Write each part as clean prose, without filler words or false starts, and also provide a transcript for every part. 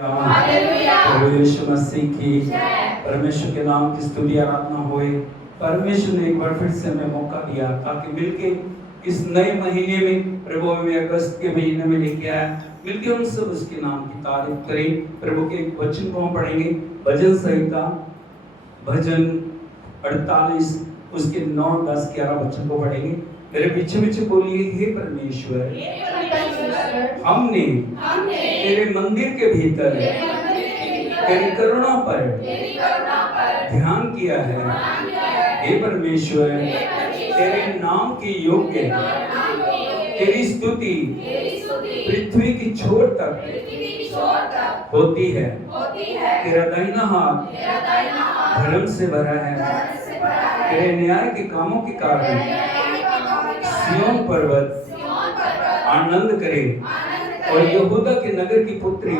प्रभु यीशु मसीह की परमेश्वर के नाम की स्तुति आराधना होए। परमेश्वर ने एक बार फिर से हमें मौका दिया ताकि मिलके इस नए महीने में प्रभु हमें अगस्त के महीने में लेके आया, मिलके हम सब उसके नाम की तारीफ करें। प्रभु के एक वचन को हम पढ़ेंगे, भजन संहिता भजन 48 उसके 9, 10, 11 वचन को पढ़ेंगे। मेरे पीछे पीछे बोलिए, हे परमेश्वर, हमने तेरे मंदिर के भीतर तेरी करुणा पर ध्यान किया है। हे परमेश्वर, तेरे नाम के योग्य तेरी स्तुति पृथ्वी की छोर तक होती है। तेरा दाहिना हाथ धर्म से भरा है। तेरे न्याय के कामों के कारण सिय्योन पर्वत आनंद करे और यहूदा के नगर की पुत्री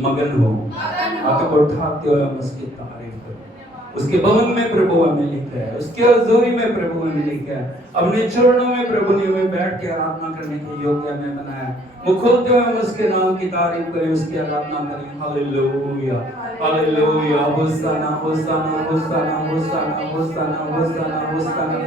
मगन हो। हाथों को उठाते हुए हम उसकी तारीफ करें। उसके भवन में प्रभु हमें लेकर है, उसके हजूरी में प्रभु हमें लेकर है। अपने चरणों में प्रभु ने हमें बैठ के आराधना करने के योग्य हमें बनाया। वो खोलते हुए हम उसके नाम की तारीफ करें, उसकी आराधना करें। Hallelujah hallelujah, hosanna hosanna hosanna hosanna hosanna hosanna hosanna.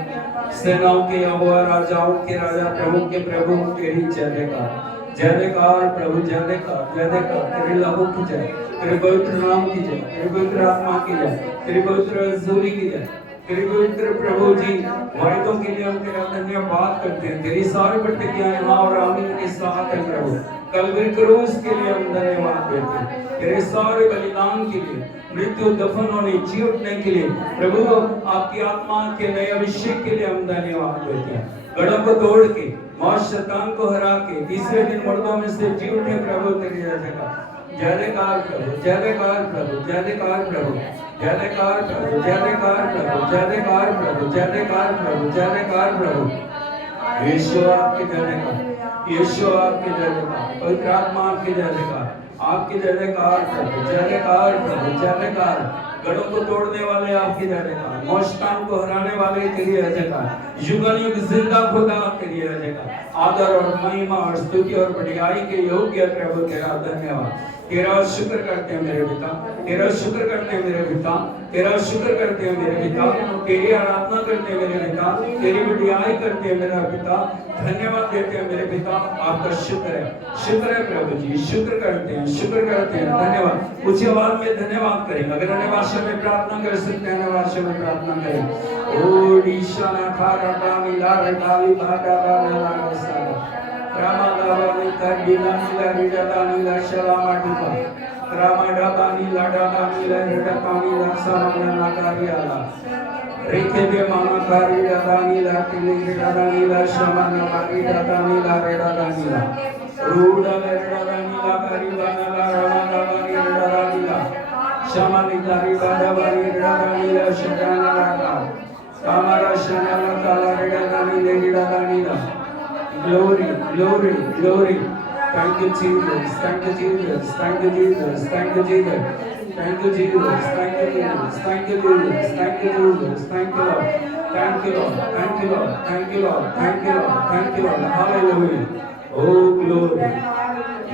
सेनाओं के यहोवा, राजाओं के राजा, प्रभु के प्रभु, तेरी जय जयकार जय जयकार प्रभु, जय जयकार जय जयकार। तेरे लहू की जय, तेरे पवित्र नाम की जय, तेरे पवित्र आत्मा की जय, तेरी पवित्र हजूरी की जय, तेरे पवित्र प्रभु जी वायदों के लिए हम तेरा धन्यवाद करते हैं। तेरी सारी प्रतिज्ञाएं हाँ और आमीन के साथ है प्रभु। कल्वरी क्रूस के लिए हम धन्यवाद देते हैं। तेरे सारे बलिदान के लिए, मृत्यु दफन होने जी उठने के लिए प्रभु, आपकी आत्मा के नए अभिषेक के लिए हम धन्यवाद देते हैं। गढ़ों को तोड़ के मौत शैतान को हरा के तीसरे दिन मुर्दों में से जी उठे प्रभु, तेरी जय जयकार जय जयकार प्रभु, जय जयकार प्रभु, जय जयकार प्रभु, जय जयकार प्रभु, जय जयकार प्रभु, जय जयकार प्रभु, जय जयकार प्रभु, जय जयकार प्रभु। यीशु आपकी जय जयकार, यीशु आपकी जय जयकार, पवित्र आत्मा आपकी जय जयकार, आपकी जय जयकार प्रभु, जय जयकार प्रभु, जय जयकार। गढ़ों को तोड़ने वाले आपकी जय जयकार, मौशतान को हराने वाले तेरी जय जयकार, युगन युग जिंदा खुदा तेरी जय जयकार। आदर और महिमा और स्तुति और बड़ाई के योग्य प्रभु, तेरा धन्यवाद। तेरा शुक्र करते हैं मेरे पिता, तेरा शुक्र करते हैं मेरे पिता, तेरा शुक्र करते हैं मेरे पिता, तेरी आराधना करते हैं मेरे पिता, तेरी बड़ाई करते हैं मेरा पिता, धन्यवाद देते हैं मेरे पिता। आपका शुक्र है प्रभु जी, शुक्र करते हैं, शुक्र करते हैं, धन्यवाद। ऊंची आवाज में धन्यवाद करेंगे। अगर अन्य भाषा में प्रार्थना कर सकते हैं, अन्य भाषा में प्रार्थना करें। ओ ईशाना खारा प्राणी लारे डाली भाटा डाला सारा रामादावानी तंडीला नीला रिडादानी ला शलामाटिका रामाडाबानी लाडादानी ला रिडादानी ला समाना नाकारियाला रेखे दे मामा कारी डादानी ला तिले रिडादानी ला शमाना मारी डादानी ला रिडादानी ला रूडा रिडादानी ला कारी बाना ला रामादाबानी रिडादानी ला शमानी कारी बाडाबानी रिडादानी ला शजाना ला कामारा शनाला ताला रिडादानी ले रिडादानी ला। Glory, glory, glory. Thank you, Jesus. Thank you, Jesus. Thank you, Jesus. Thank you, Jesus. Thank you, Jesus. Thank you, Jesus. Thank you, Jesus. Thank you, Jesus. Thank you, Lord. Thank you, Lord. Thank you, Lord. Thank you, Lord. Thank you, Lord. Thank you, Lord. Hallelujah. Oh, glory,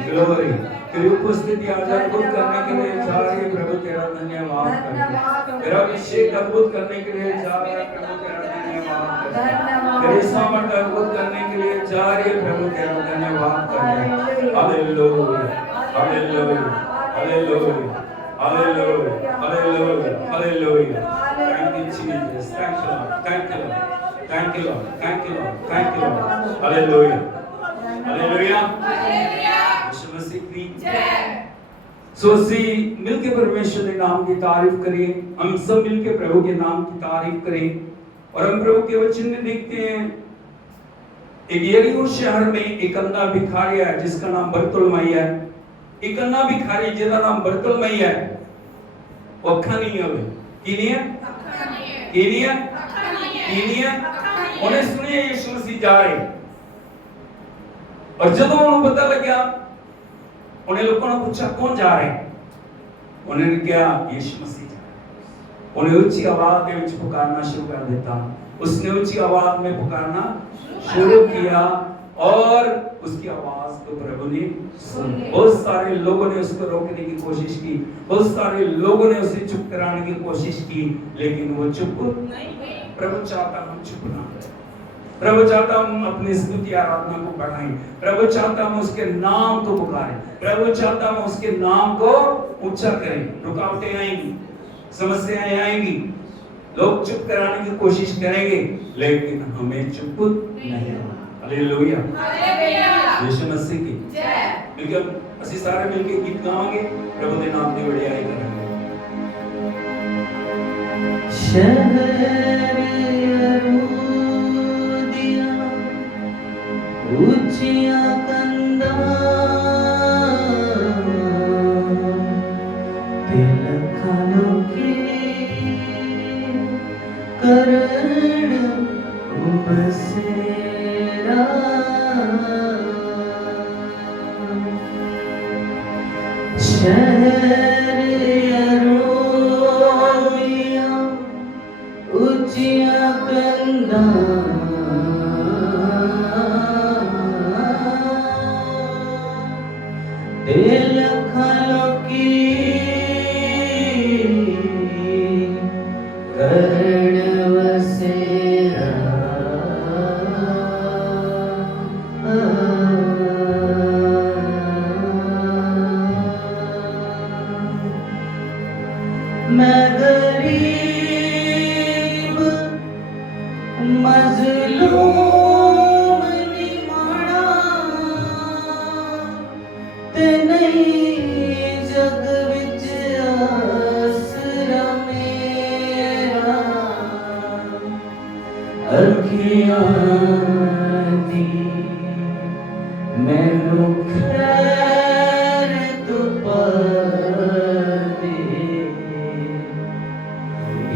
glory. तेरी उपस्थिति आज अद्भुत करने के लिए जा रही है प्रभु, तेरा धन्यवाद करते। तेरा अभिषेक अद्भुत करने के लिए जा रहा है प्रभु, तेरा धन्यवाद करते। तेरी सामर्थ अद्भुत करने के लिए जा रही है प्रभु, तेरा धन्यवाद करते। Hallelujah hallelujah hallelujah hallelujah hallelujah hallelujah. Thank you Jesus, thank you Lord, thank you Lord, thank you Lord, thank you Lord, thank you Lord. Hallelujah hallelujah. यीशु मसीह की जय। सोसी मिलके परमेश्वर के नाम की तारीफ करिए। हम सब मिलके प्रभु के नाम की तारीफ करें। और हम प्रभु के वचन में देखते हैं, एक यरीहो शहर में एक अंधा भिखारी है जिसका नाम बरतुलमई है। एक अंधा भिखारी जिसका नाम बरतुलमई है, वो अखा नहीं है। की नहीं है? की नहीं है? की नहीं है? उन्हें सुनिए यीशु मसीह जा रहे, और जब उन्हें पता लगा, उन्हें लोगों ने पूछा कौन जा रहे हैं, उन्होंने क्या यीशु मसीह जा रहे। उन्हें ऊंची आवाज में पुकारना शुरू कर देता। उसने ऊंची आवाज में पुकारना शुरू किया और उसकी आवाज को प्रभु ने सुनी। बहुत सारे लोगों ने उसको रोकने की कोशिश की, बहुत सारे लोगों ने उसे चुप कराने की कोशिश की, लेकिन वो चुप नहीं। प्रभु चाहता हम चुप ना करें, प्रभु चाहता हम अपनी स्तुति आराधना को बढ़ाएं, प्रभु चाहता हम उसके नाम को पुकारें, प्रभु चाहता हम उसके नाम को ऊंचा करें। रुकावटें आएंगी, समस्याएं आएंगी, लोग चुप कराने की कोशिश करेंगे, लेकिन हमें चुप नहीं होना। हालेलुया, यीशु मसीह की जय। मिलकर ਅਸੀਂ ਸਾਰੇ ਮਿਲ ਕੇ ਗੀਤ ਗਾਵਾਂਗੇ, ਪ੍ਰਭੂ ਦੇ ਨਾਮ ਦੀ ਵਡਿਆਈ ਕਰਾਂਗੇ। ਸ਼ਹਿਰ ऊंचिया कंदा तिलखनों के करण बसेरा शहर अरोबिया ऊंचिया कंदा लखनों की कर्ण बसेरा मैं गरीब मजलूम निमाणा ते नहीं जग विच आसरा मेरा अखियां दी मैनू खैर तू पा दे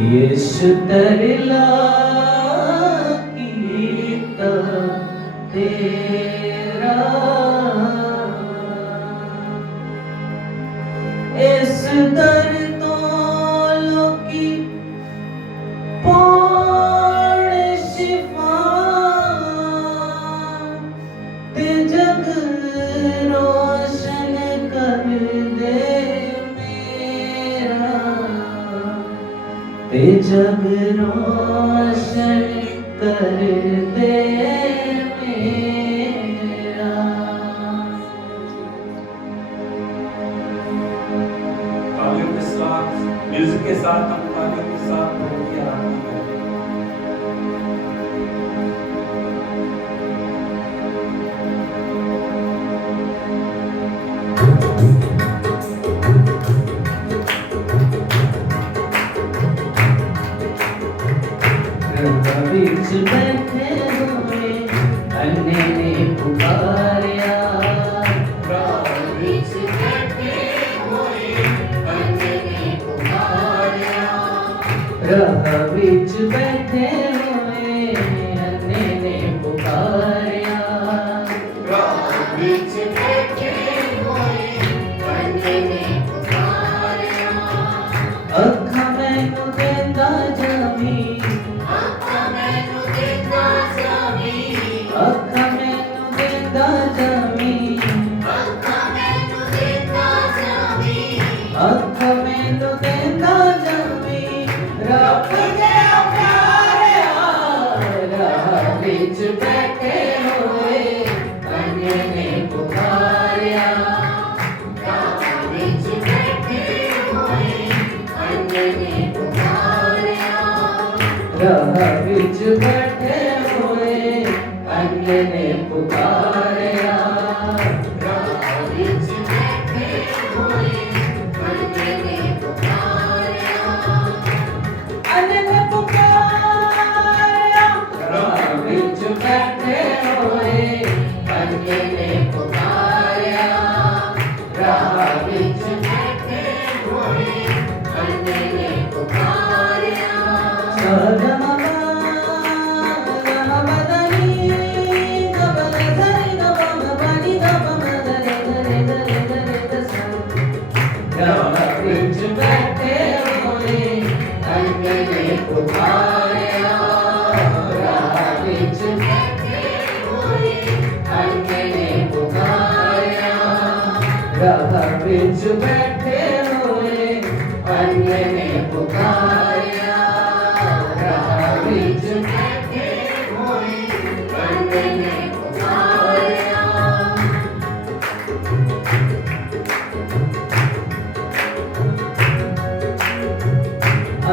यीशु तरला कीता तेरा इस दर तो लोकी पाण शिफा ते जग रोशन कर दे मेरा ते जग रोशन कर दे मेरा। म्यूजिक के साथ हम तालियों के साथ प्रभु की आराधना करें। बीच बैठे हुए अन्य ने पुकारा, बीच बैठे हुए अन्य ने पुकारा, बीच बैठे हुए अन्य ने पुकारा, बीच बैठे हुए अन्य ने पुकारा, अखा मैनू देंदा जावी, अखा मैनू देंदा जावी, अखा मैनू देंदा जावी, अखा मैनू देंदा जावी, अखा मैनू देंदा जावी, रब दे प्यारिया राह विच बैठे होए अन्य ने पुकारिया, राह विच बैठे होए अन्य ने पुकारिया, राह विच बैठे हुए अन्य ने पुकारिया, राह विच बैठे हुए अन्य ने पुकारिया, अन्य ने पुकारिया, राह विच बैठे हुए अन्य ने पुकारिया, राह विच बैठे हुए अन्य ने पुकारिया, विच बैठे हुए अन्य ने पुकारिया, राह विच बैठे हुए विच बैठे हुए अन्य ने पुकारा, राह विच बैठे हुए अन्य ने पुकारा।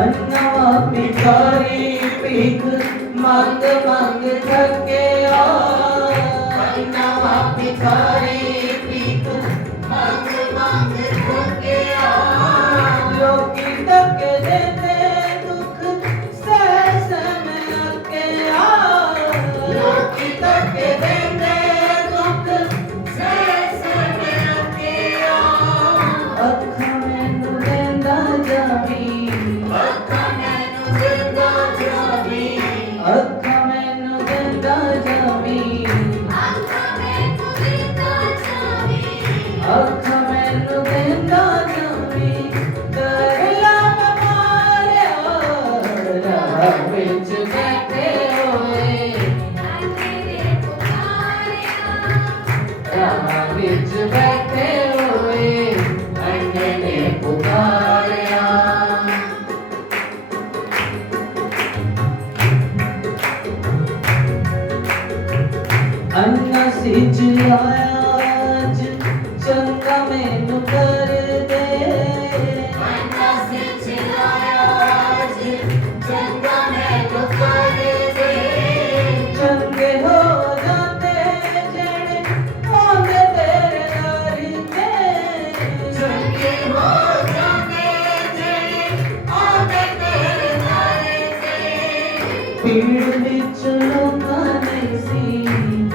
अन्नवा भिखारी भीख मांग मांग थके अन्नवा भिखारी भीख मांग मांग थके लोकी धक्के देते दुख सह समय अके लोकी धक्के देते दुख सह समय अके अखां मैनू देंदा जावी अखां मैनू देंदा जावी अखां मैनू देंदा जावी अखां मैनू देंदा जावी अखां मैनू देंदा जावी दरिया मारिया राह विच बैठे होए अन्ने पुकारिया राह विच बैठे होए अन्ने ने पुकारिया। अन्ना सिच आज चंगा मैनू कर दे अन्ना सिच आज चंगा मैनू कर दे चंगे हो जाते जेड़े आंदे तेरे दर ते चंगे हो जाते जेड़े आंदे तेरे दर ते भीड़ विच लोकां नहीं सी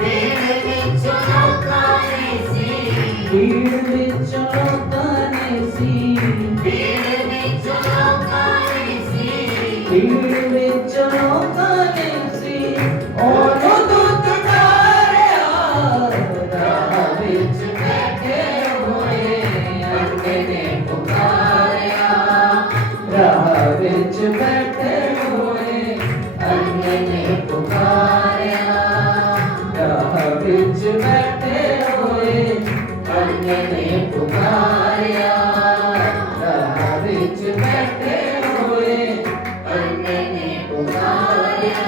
भीड़ विच लोकां नहीं सी भीड़ विच लोकां नहीं सी भीड़ विच लोकां नहीं सी भीड़ विच लोकां नहीं सी ओनू दूत तारिया राह विच बैठे होए अन्ने ने पुकारिया राह विच बैठे होए अन्ने ने पुकारिया राह विच बैठे होए अन्ने ने पुकारिया राह विच बैठे होए अन्ने ने पुकारिया।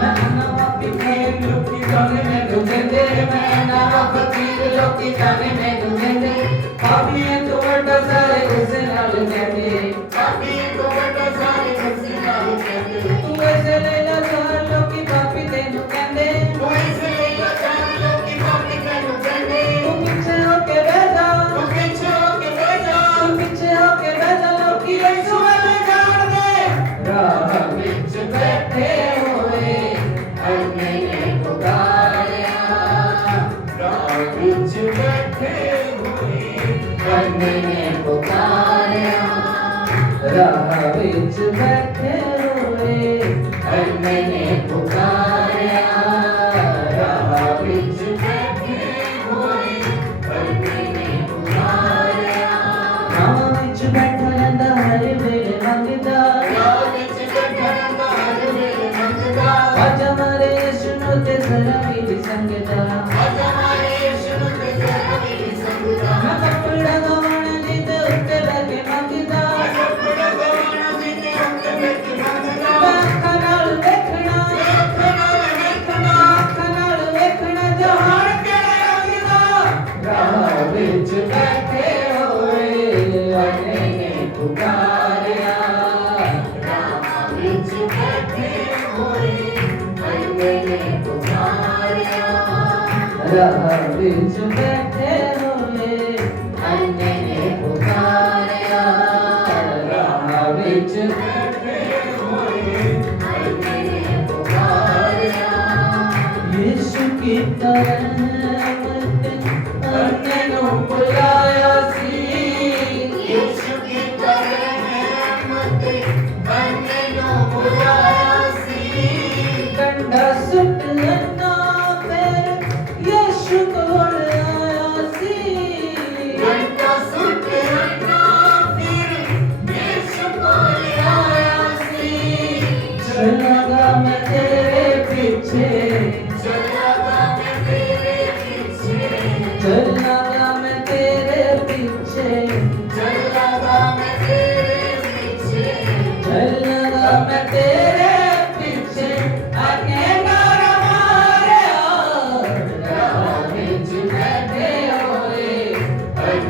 मैं नवा फकीर लोकी ताने मैनू देंदे मैं नवा फकीर लोकी ताने मैनू देंदे पापी तो वड्डा सारे उस नाल कहंदे पापी तो वड्डा सारे उस नाल कहंदे तू ऐसे लेला चार लोकी पापी तेनू कहंदे तू ऐसे लेला चार लोकी पापी तेनू कहंदे तू पीछे होके बह जा तू पीछे होके बह जा तू पीछे होके बह जा लोकी यीशु वाले जान दे राह विच बैठे होए अन्ने ने पुकारिया राह विच बैठे होए अन्ने ने पुकारिया राह विच बैठे होए अन्ने ने पुकारिया राह विच बैठे होए अन्ने ने पुकारिया। राह विच बैठा रहिंदा हर वेले लंघदा राह विच बैठा रहिंदा हर वेले लंघदा अज हमारे यीशु नूं ते जरा भी संगदा अज हमारे यीशु नूं ते जरा भी संगदा मैं कपड़ा गवाना जी ते उत्ते बैठे मंगदा कपड़ा गवाना जी ते उत्ते बैठे मंगदा अखां नाल देखना अखां नाल देखना जहान केड़ा रंगदा राह विच बैठे होए अन्ने ने पुकारिया राह विच बैठे होए अन्ने ने पुकारिया राह विच बैठे होए अन्ने ने पुकारिया राह विच बैठे होए अन्ने ने पुकारिया। यीशु की रहमत अन्ने नूं बुलाया सी यीशु की रहमत अन्ने नूं बुलाया सी डंडा सुट लन्ना फिर यीशु कोल आया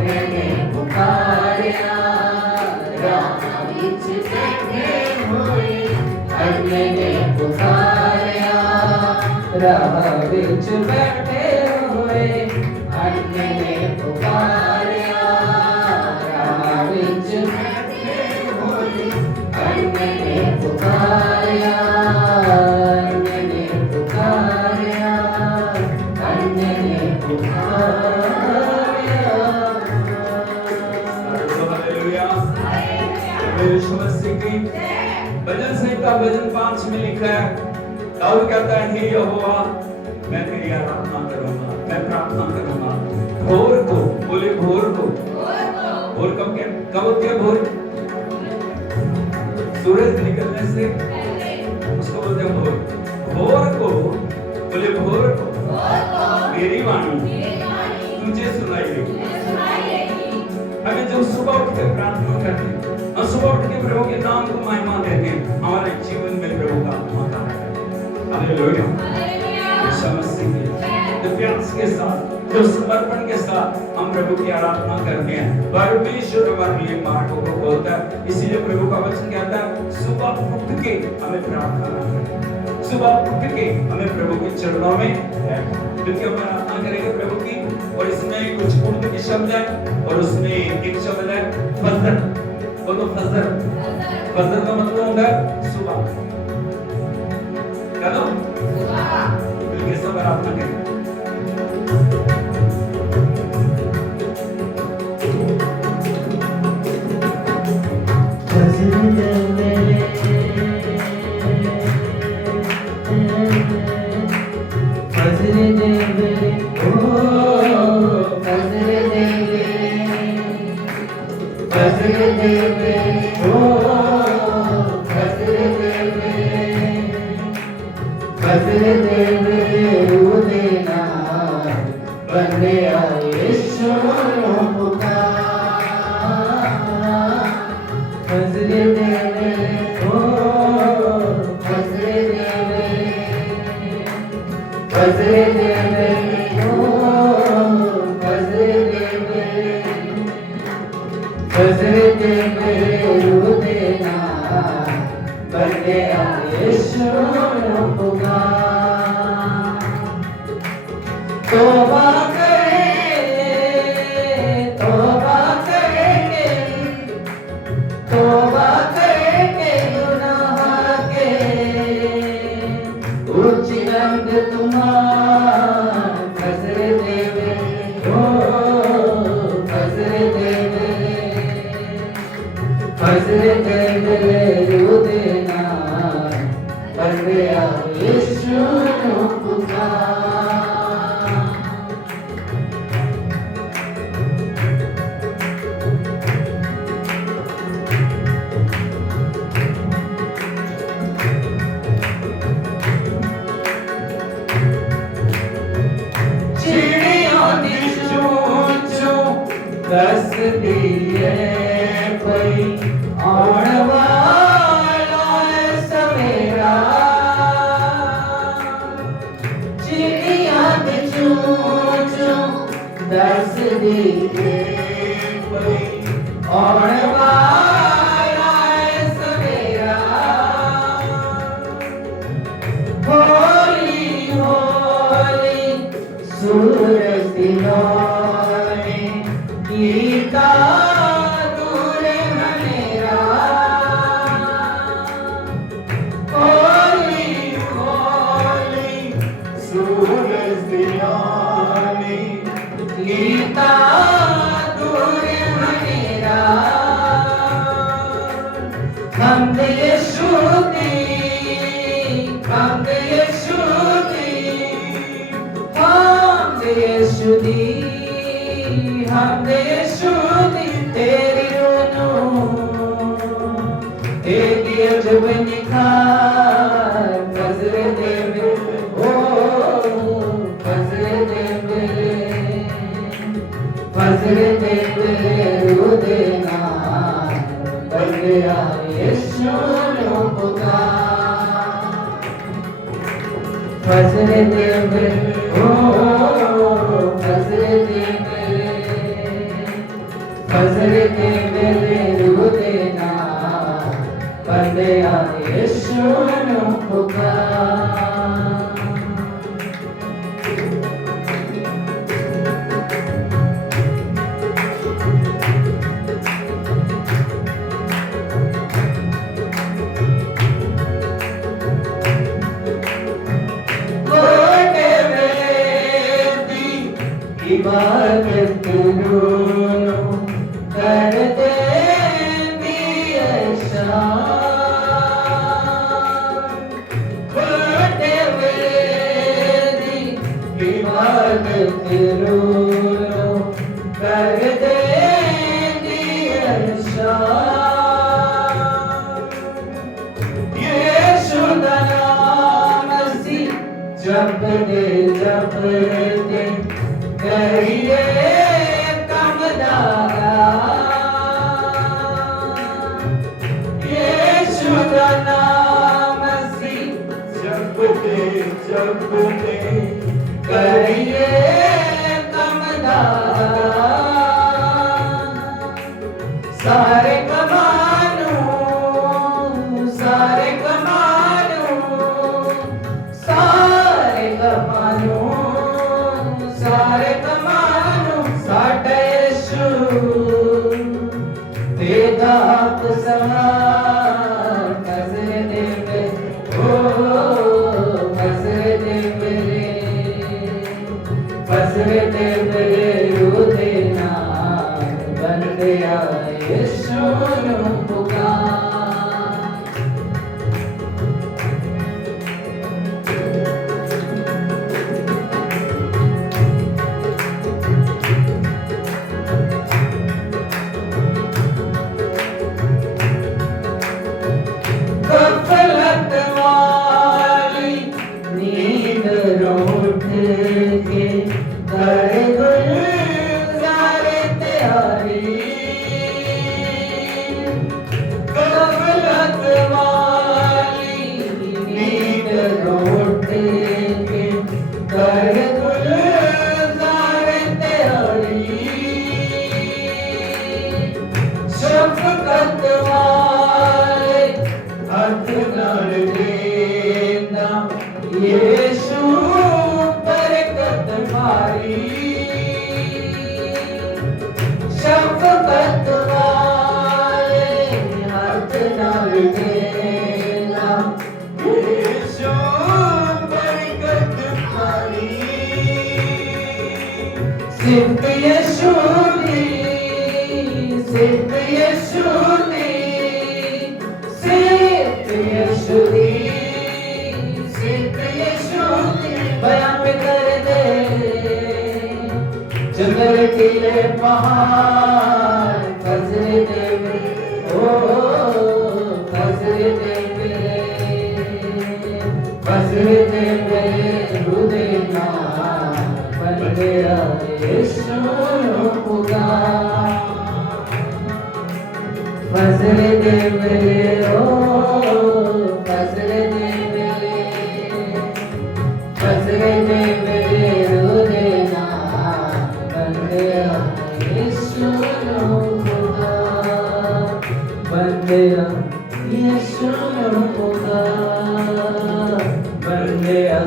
अन्य ने पुकारा राह विच बैठे हुए अन्य ने पुकारा राह विच बैठे हुए अन्य ने पुकारा राह विच बैठे हुए अन्य ने पुकारा अन्य ने पुकारा अन्य ने पुकारा। हालेलुया। यीशु मसीह की भजन संहिता भजन 5 में लिखा है, दाऊद कहता है, हे यहोवा मैं तेरी आराधना करूंगा, मैं प्रार्थना करूंगा भोर को। बोले भोर को। भोर कब होती है? भोर सूरज निकलने से उसको बोलते हैं भोर। भोर को, बोले भोर को मेरी वाणी तुझे सुनाई देगी। हमें जब सुबह उठ के प्रार्थना करते हैं, हम सुबह उठ के प्रभु के नाम को महिमा देते हैं, हमारे जीवन में प्रभु का आत्मा है। हालेलुया। यीशु मसीह के प्यास के साथ, जो समर्पण के साथ हम प्रभु की आराधना करते हैं, परमेश्वर हमारे लिए मार्गों को खोलता है। इसीलिए प्रभु का वचन कहता है, सुबह उठ के हमें प्रार्थना करनी है, सुबह उठ के हमें प्रभु के चरणों में क्योंकि हम प्रार्थना करेंगे प्रभु की। और इसमें कुछ उर्दू के शब्द है और उसमें एक शब्द है फजर। बोलो फजर। फजर का मतलब होता है सुबह। क्या सुबह मिलके सब प्रार्थना करें। फजरे के मेरे रू देना बंदे यीशु नु पुकार इबादत करूं कर दे खोटे वेदी इबादत करूं कर दे यीशु दा नाम असी जपदे करिए कम दारा यीशु दा नाम असी जपदे करिए कम दारा सारे कमानू सारे कमानू सारे कमानू सारे कमानू साडे यीशु तेरा हक समान फजरे दे मेरे ओ फजरे दे मेरे रू देना बन गया यीशु नु पुकार गफलत वाली नींद रूठ के कर गुलजारे तैयारी गफलत वाली नींद रूठ के कर गुलजारे तैयारी शफकत हाथ नाल देना यीशु बरकत मारी शफकत वाले हाथ नाल देना यीशु बरकत मारी सिर्फ यीशु दी सिर्फ यीशु दी बयान पे कर दे जंगल टीले पहाड़ फजरे दे मेरे ओ फजरे दे मेरे रू देना बन गया यीशु नु पुकार फजरे दे मेरे ओ फजरे दे मेरे रू देना बन गया यीशु नु पुकार बन गया यीशु नु पुकार बन गया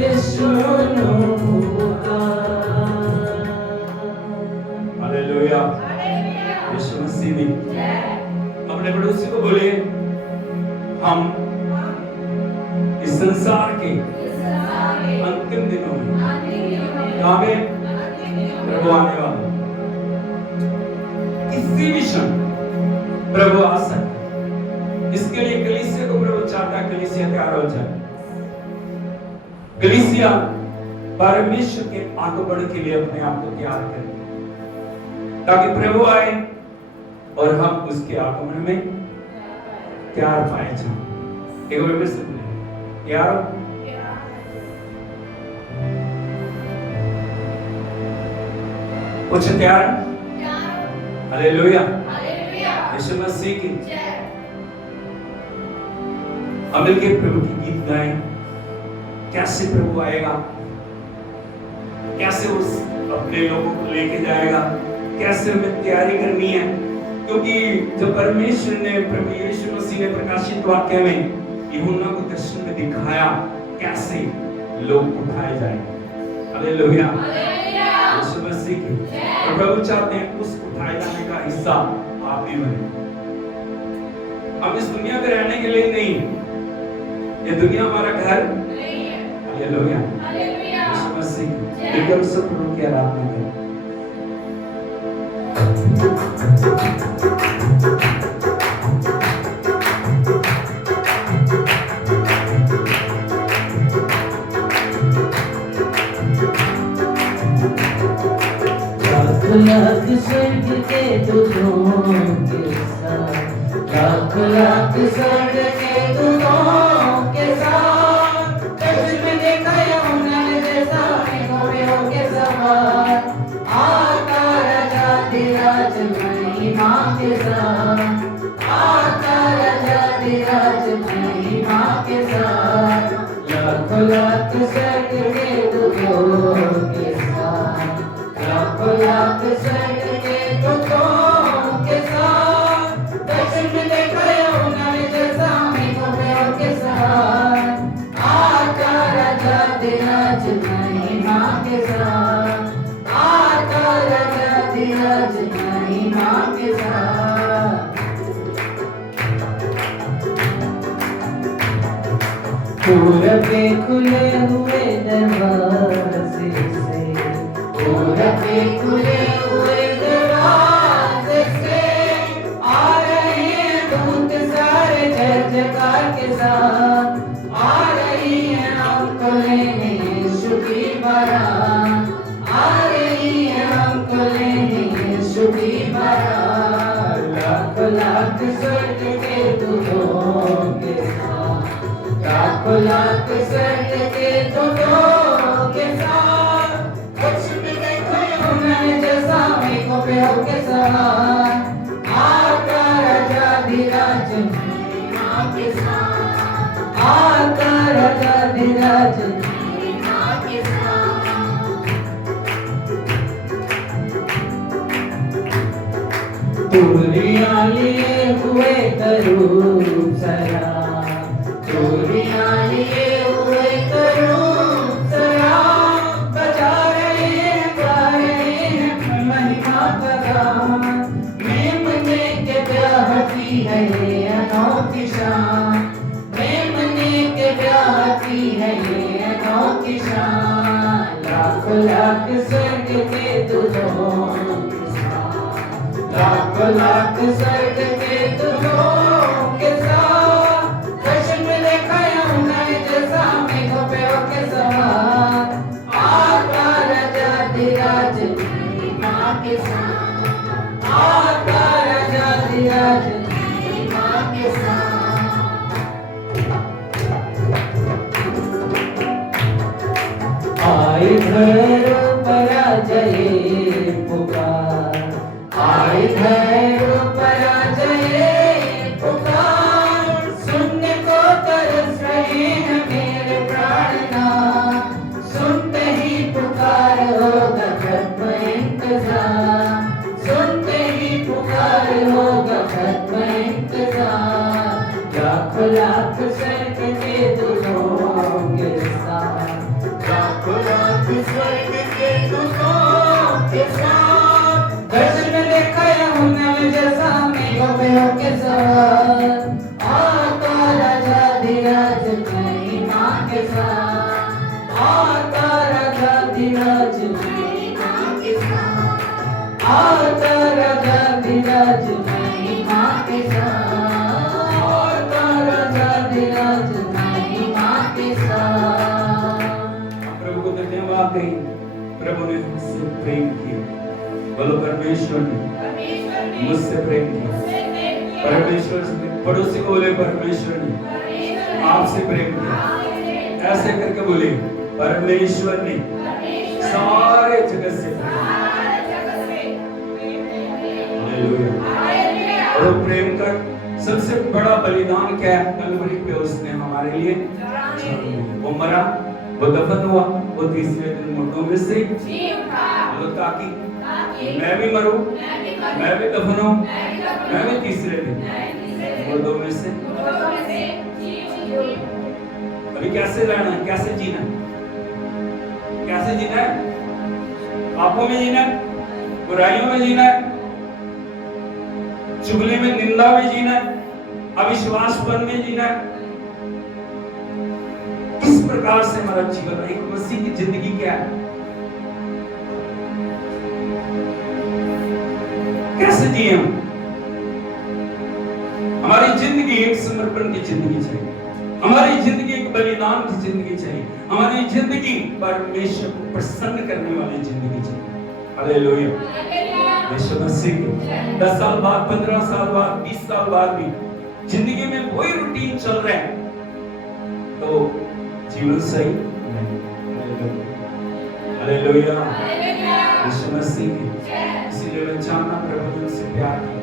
यीशु नु पुकार हालेलुया यीशु मसीह भी अपने पड़ोसी को बोले हम इस संसार के अंतिम दिनों में प्रभु आने वाला किसी भी क्षण प्रभु आ सकता इसके लिए कलीसिया को प्रभु चाहता है कलीसिया तैयार हो जाए कलीसिया परमेश्वर के आगमन के लिए अपने आप को तैयार करे ताकि प्रभु आए और हम उसके आगमन में तैयार पाए जाएं। एक बार से बोले तैयार हो कुछ तैयार हालेलुया यीशु मसीह की हम मिलके प्रभु की गीत गाएं कैसे प्रभु आएगा कैसे उस अपने लोगों को लेके जाएगा कैसे हमें तैयारी करनी है, क्योंकि जब परमेश्वर ने प्रभु यीशु मसीह ने प्रकाशित वाक्य में यूहन्ना को दर्शन में दिखाया कैसे लोग उठाए जाएंगे। हालेलुया, यीशु मसीह की तो प्रभु चाहते हैं उस उठाए जाने का हिस्सा आप भी बने। हम इस दुनिया में रहने के लिए नहीं, ये दुनिया हमारा घर नहीं है। हालेलुया, यीशु मसीह की हम सब प्रभु की आराधना करें। लाख स्वर्ग के दूतों के साथ, लाख लाख स्वर्ग के दूतों के साथ, दर्शन में देखा यूहन्ना ने जैसा घोड़ों के सवार, आता राजाधिराज महिमा के साथ, आता राजाधिराज महिमा के साथ, लाख लाख स्वर्ग के दूतों के साथ, लाखों लाख स्वर्ग के दूतों के साथ, दर्शन में देखा यूहन्ना ने जैसा घोड़ों के साथ, आता राजाधिराज महिमा के साथ, आता राजाधिराज महिमा के साथ। पूरब के खुले हुए दरवाजे से, पूरब के खुले हुए दरवाजे से आ रहे हैं दूत सारे जय जयकार के साथ, आ रही है हमको लेने यीशु की बारात, आ रही है हमको लेने यीशु की बारात, लाख लाख स्वर्ग के दूतों के साथ, लाख लाख स्वर्ग के दूतों के साथ, जैसा मेघों पे होके सवार, आता राजाधिराज महिमा के साथ, आता राजाधिराज महिमा के साथ। चूड़ियां लिए हुए करूब सरा, चूड़ियां लिए हुए करूब सरा, बजा रहे हैं गा रहे हैं महिमा का गान, मेमने के ब्याह की है ये अनोखी शान, मेमने के ब्याह की है ये अनोखी शान, लाख लाख स्वर्ग के दूतों के साथ, लाख लाख स्वर्ग के दूतों के साथ, दर्शन में देखा यूहन्ना ने जैसा मेघों पे होके सवार, आता राजाधिराज महिमा के साथ, आता राजाधिराज महिमा के साथ। आए घरों पर आ जाए पुकार, आए घरों पर आ जाए पुकार, सुनने को तरस रहे हैं मेरे प्राणनाथ, सुनते ही पुकार होगा खत्म इंतजार, सुनते ही पुकार होगा खत्म इंतजार, लाख लाख स्वर्ग के दूतों के साथ, लाख लाख स्वर्ग के दूतों के साथ, दर्शन में देखा यूहन्ना ने जैसा मेघों पे होके सवार, आता राजाधिराज महिमा के साथ, आता राजाधिराज महिमा के साथ, आता राजाधिराज महिमा के साथ, आता राजाधिराज महिमा के साथ। प्रभु को धन्यवाद दें, प्रभु ने मुझसे प्रेम किया। बोलो परमेश्वर ने मुझसे प्रेम किया। परमेश्वर ने पड़ोसी को बोले परमेश्वर ने आपसे प्रेम किया। ऐसे करके बोले परमेश्वर ने सारे जगत से हालेलुया। और वो प्रेम का सबसे बड़ा बलिदान क्या है? कलवरी पे उसने हमारे लिए वो मरा, वो दफन हुआ, वो तीसरे दिन मुर्दों में से जी उठा, ताकि मैं भी मरूं, मैं भी दफन हूं, मैं भी तीसरे दिन। वो दो में से अभी कैसे रहना है, कैसे जीना है, कैसे जीना है? पापों में जीना है, बुराइयों में जीना है, चुगली में, निंदा में जीना है, अविश्वासपन में जीना है? किस प्रकार से हमारा जीवन, एक मसीह की जिंदगी क्या है? कैसे जिए हम? हमारी जिंदगी एक समर्पण की जिंदगी चाहिए, हमारी जिंदगी एक बलिदान की जिंदगी चाहिए, हमारी जिंदगी परमेश्वर को प्रसन्न करने वाली जिंदगी चाहिए। हालेलुया। यीशु मसीह 10 साल बाद, 15 साल बाद, 20 साल बाद भी जिंदगी में वही रूटीन चल रहा है तो जीवन सही नहीं। हालेलुया। यीशु मसीह, इसीलिए मैं जानना प्रभु से प्यार किया,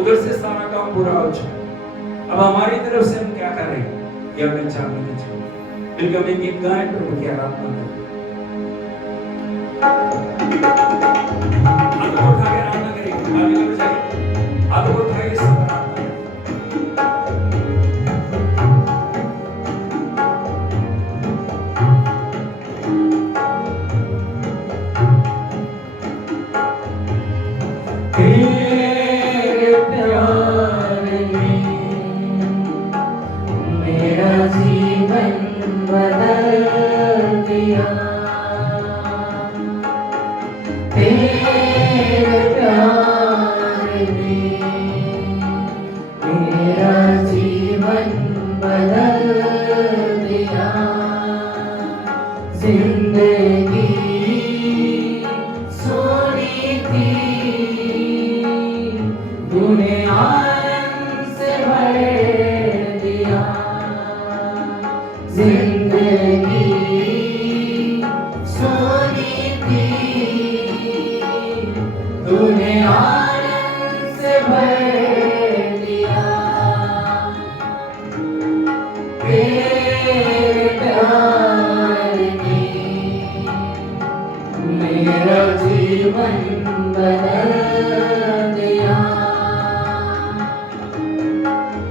उधर से सारा काम पूरा हो चुका, अब हमारी तरफ से हम क्या करें यह मैं जानने की चाहिए। बिल्कुल हम एक गाय प्रभु की आराधना करें, हाथ उठा के आराधना करेंगे, आगे बढ़ जाइए, हाथ उठा के सब आराधना तेरे प्यार ने मेरा जीवन बदल दिया, तेरे प्यार ने मेरा जीवन बदल दिया। जिंदगी सोनी थी, तूने आनंद से भर दिया। जिंदगी सोनी थी, तूने आनंद से भर दिया। तेरे प्यार ने मेरा जीवन बदल दिया,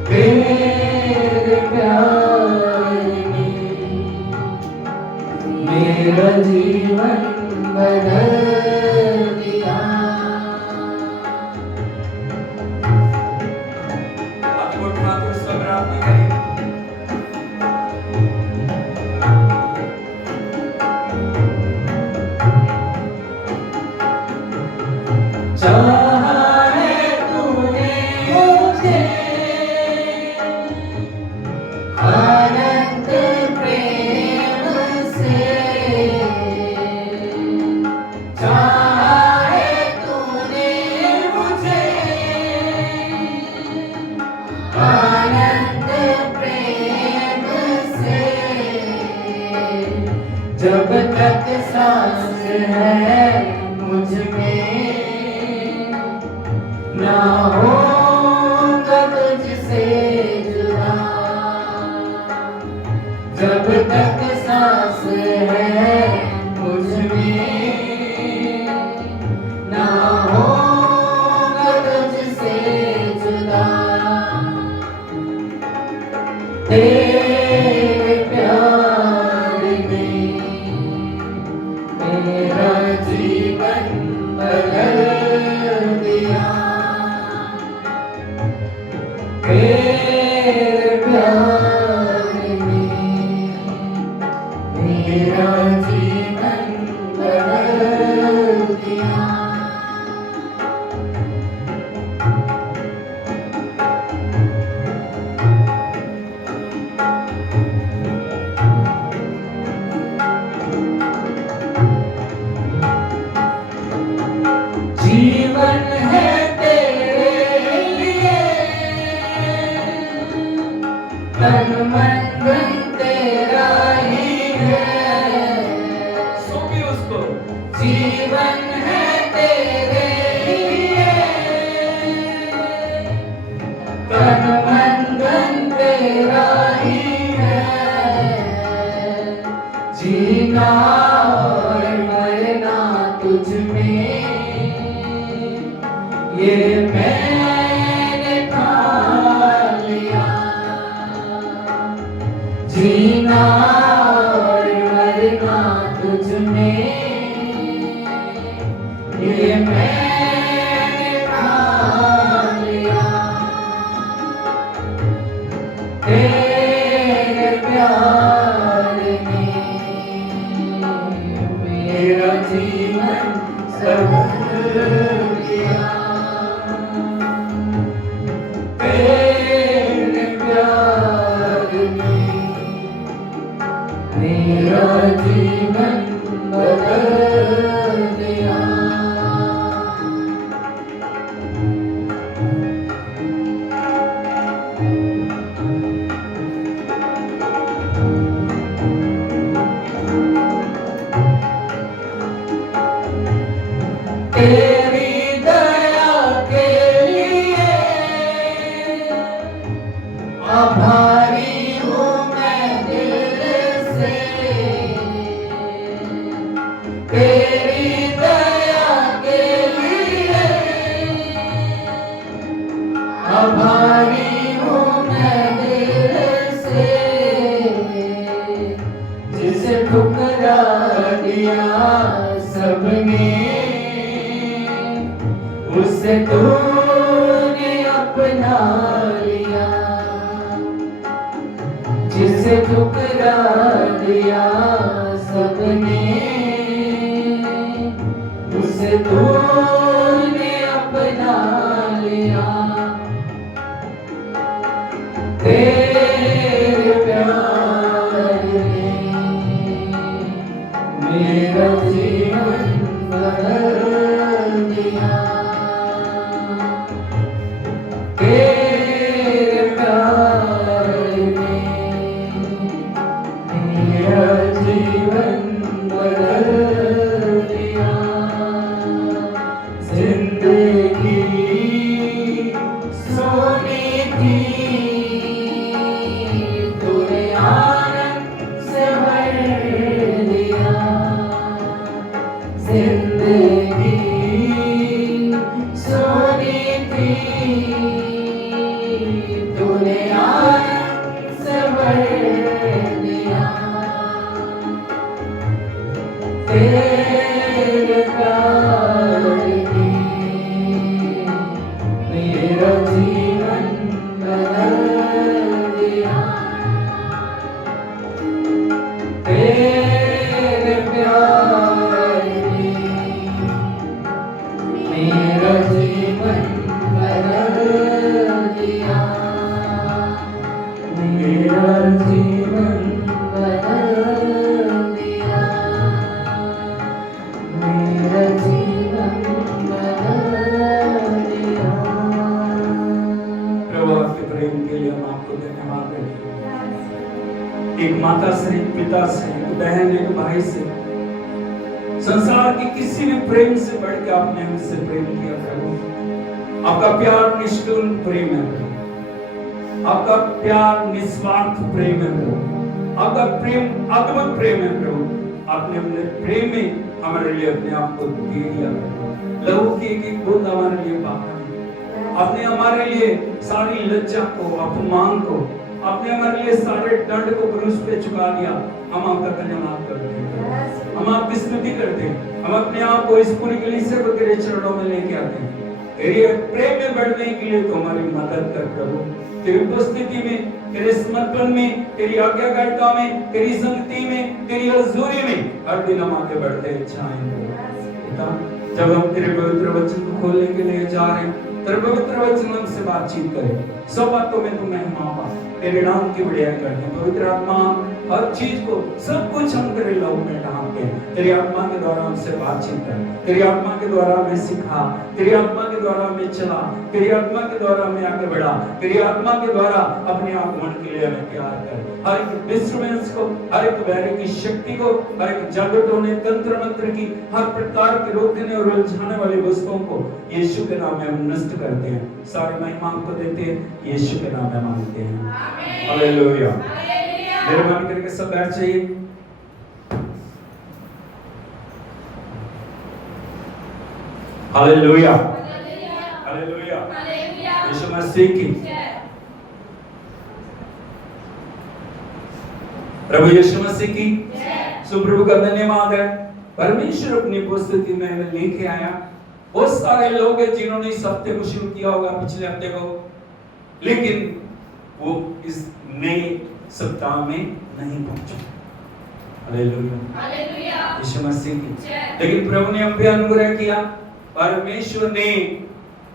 तेरे प्यार ने मेरा जीवन बदल दिया। हाथ उठाकर सब आराधना करें। चाहा है तूने मुझे अनंत प्रेम से, चाहा है तूने मुझे अनंत प्रेम से। जब तक सांस है मुझ में, ना होगा तुझसे जुदा। जब तक सांस है मुझ में, ना होगा तुझसे जुदा। तेरे प्यार ने मेरा जीवन बदल दिया, तेरे प्यार ने मेरा जीवन बदल दिया। जीवन है तेरे लिए, तन मन धन तेरा ही है। सौंपिए उसको। जीवन है तेरे लिए, तन मन धन तेरा ही है। जीना और मरना तुझ में, ये मैंने ठान लिया, जीना और मरना तुझ में, ये मैंने ठान लिया। तेरे प्यार ने मेरा जीवन संवर दिया, तेरे प्यार ने मेरा जीवन बदल दिया। तेरी दया के लिए आभारी हूँ मैं दिल से, तेरी दया के लिए आभारी हूँ मैं दिल से, जिसे ठुकरा दिया सबने उसे तूने अपना लिया, जिसे ठुकरा दिया सबने उसे तूने अपना लिया। तेरे प्यार ने मेरा जीवन बदल दिया, तेरे प्यार ने मेरा जीवन बदल दिया। जिंदगी सोनी थी तूने आनंद से भर दिया, जिंदगी सोनी थी तूने आनंद से भर दिया। तेरे प्यार ने मेरा जीवन बदल दिया, तेरे प्यार ने मेरा जीवन बदल दिया, मेरा जीवन बदल दिया, मेरा जीवन बदल दिया। प्रभु आपके प्रेम के लिए हम आपको धन्यवाद देते हैं। एक माता से, एक पिता से, एक बहन, एक भाई से, संसार के किसी भी प्रेम से बढ़ के आपने हमसे प्रेम किया प्रभु। आपका प्यार निष्ठुर प्रेम है प्रभु, आपका प्यार निस्वार्थ प्रेम है प्रभु, आपका प्रेम अद्भुत प्रेम है प्रभु। आपने अपने प्रेम में हमारे लिए अपने आप को दे दिया, लहू की एक एक बूंद हमारे लिए बहा दी। आपने हमारे लिए सारी लज्जा को, अपमान को, आपने हमारे लिए सारे दंड को क्रूस पे चुका दिया। हम आपका धन्यवाद करते हैं, हम आपकी स्तुति करते हैं, हम अपने आप को इस पूरी कलीसिया को तेरे चरणों में लेके आते हैं। तेरे प्रेम में बढ़ने के लिए तो हमारी मदद कर प्रभु, तेरी उपस्थिति में, तेरे समर्पण में, तेरी आज्ञाकारिता में, तेरी संगति में, तेरी हजूरी में हर दिन हम आगे बढ़ते जाएंगे। पिता, जब हम तेरे पवित्र वचन को खोलने के लिए जा रहे हैं, तेरे पवित्र वचन हमसे बातचीत करे, सब बातों में तू महिमा पा, तेरे नाम की बढ़िया करते। पवित्र आत्मा हर चीज को, सब कुछ हम तेरे लहू में ढांप के, तेरी आत्मा के द्वारा हमसे बातचीत कर, तेरी आत्मा के द्वारा हमें सिखा, तेरी आत्मा के द्वारा हमें चला, तेरी आत्मा के द्वारा हमें आगे बढ़ा, तेरी आत्मा के द्वारा अपने आगमन के लिए हमें तैयार कर। हर एक डिस्टर्बेंस को, हर एक वैरी की शक्ति को, हर एक जागृत होने तंत्र मंत्र की हर प्रकार के रोकने और उलझाने वाली वस्तुओं को यीशु के नाम में हम नष्ट करते हैं। सारी महिमा आपको देते हैं, यीशु के नाम में मांगते हैं, हालेलुया। मेहरबानी करके सब बैठ जाइए। Hallelujah, hallelujah. हालेलुया, यीशु मसीह की, प्रभु यीशु मसीह की। सो प्रभु का धन्यवाद है, परमेश्वर अपनी उपस्थिति में लेके आया। बहुत सारे लोग हैं जिन्होंने इस हफ्ते को शुरू किया होगा, पिछले हफ्ते को, लेकिन वो इस नए सप्ताह में नहीं पहुंचे। हालेलुया, यीशु मसीह की। लेकिन प्रभु ने हम पे अनुग्रह किया, परमेश्वर ने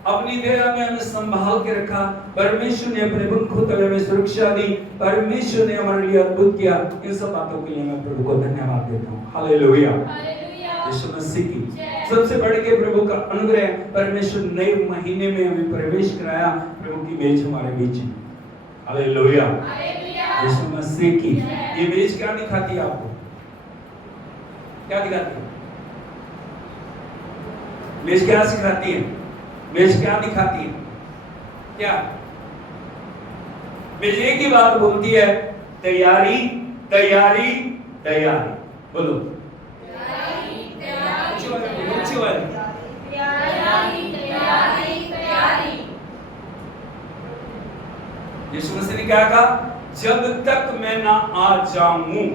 अपनी दया में हमें संभाल के रखा, परमेश्वर ने अपने पंखों तले में सुरक्षा दी, परमेश्वर ने हमारे लिए अद्भुत किया। इन सब बातों के लिए मैं प्रभु को धन्यवाद देता हूँ। हालेलुया, यीशु मसीह की। सबसे बढ़ के प्रभु का अनुग्रह, परमेश्वर नए महीने में हमें प्रवेश कराया, प्रभु की मेज हमारे बीच में। हालेलुया, यीशु मसीह की। ये मेज क्या दिखाती है आपको? क्या दिखाती है? मेज क्या सिखाती है? मेज क्या दिखाती है? क्या? मेज एक ही बात बोलती है, तैयारी तैयारी तैयारी। बोलो यीशु मसीह ने क्या कहा? जब तक मैं ना आ जाऊं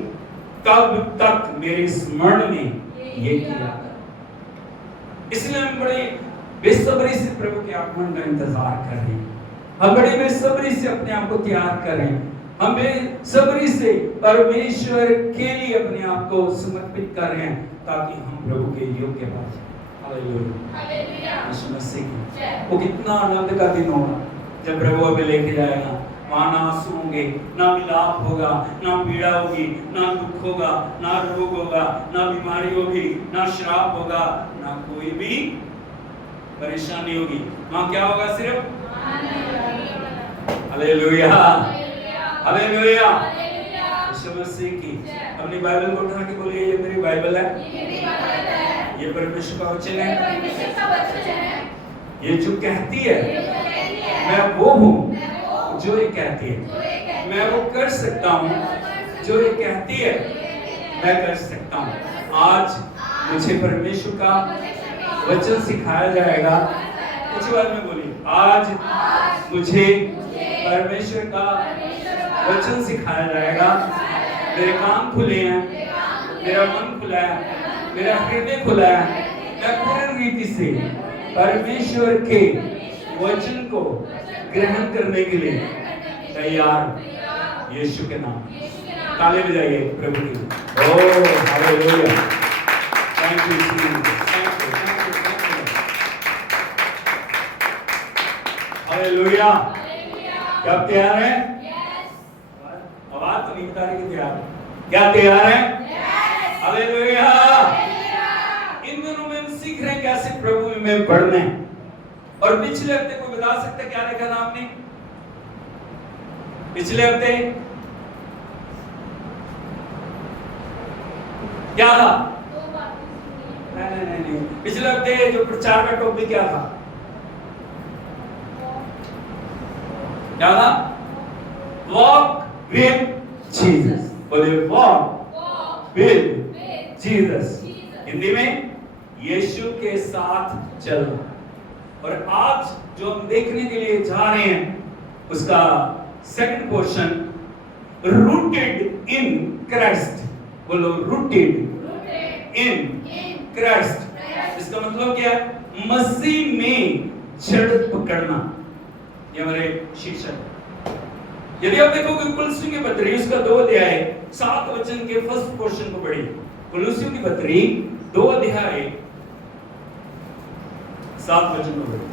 तब तक मेरे स्मरण में ये किया। इसलिए हम बड़े बेसब्री से प्रभु के आगमन का इंतजार कर रहे हैं। हम बड़े बेसब्री से अपने आप को तैयार कर रहे हैं। हम बेसब्री से परमेश्वर के लिए अपने आप को समर्पित कर रहे हैं, ताकि हम प्रभु के योग्य बन जाएं। हालेलुया, यीशु मसीह की। वो कितना आनंद का दिन होगा जब प्रभु हमें लेके जाएगा। वहाँ ना आंसू होंगे, ना विलाप होगा, ना पीड़ा होगी, ना दुख होगा, ना रोग होगा, ना बीमारी होगी, ना श्राप होगा, ना कोई भी परेशानी होगी। वहाँ क्या होगा? सिर्फ हालेलुया, हालेलुया, यीशु मसीह की। अपनी बाइबल को उठा के बोलिए, ये मेरी बाइबल है, ये परमेश्वर का वचन है। ये जो कहती है मैं वो हूँ जो ये कहती है, मैं वो कर सकता हूँ जो ये कहती है मैं कर सकता हूँ। आज मुझे परमेश्वर का वचन सिखाया जाएगा। कुछ बात में बोलिए, आज मुझे परमेश्वर का वचन सिखाया जाएगा। मेरे कान खुले हैं, मेरा मन खुला है, मेरा हृदय खुला है। मैं पूर्ण रीति से परमेश्वर के वचन को ग्रहण करने के लिए तैयार हूं। यीशु के नाम ताली बजाइए प्रभु की। Oh hallelujah, thank you Jesus, hallelujah. क्या तैयार है? आवाज तो नहीं बता रही कि तैयार है। क्या तैयार है? हालेलुया। इन दिनों में हम सीख रहे हैं कैसे प्रभु में बढ़ना है। और पिछले हफ्ते कोई बता सकता है क्या लिखा था आपने? पिछले हफ्ते क्या था? नहीं, पिछले हफ्ते जो प्रचार का टॉपिक क्या था? क्या था? Walk with Jesus. बोले वॉक विद जीसस। हिंदी में यीशु के साथ चलना। और आज जो हम देखने के लिए जा रहे हैं उसका second portion, rooted in Christ. बोलो रूटेड इन क्राइस्ट। इसका मतलब क्या है? मसीह में जड़ पकड़ना। ये हमारे शीर्षक। यदि आप देखोगे कुलुस्सियों की पत्री उसका 2 अध्याय 7 वचन के फर्स्ट पोर्शन को पढ़िए। कुलुस्सियों की पत्री 2 अध्याय 7 वचन को पढ़िए।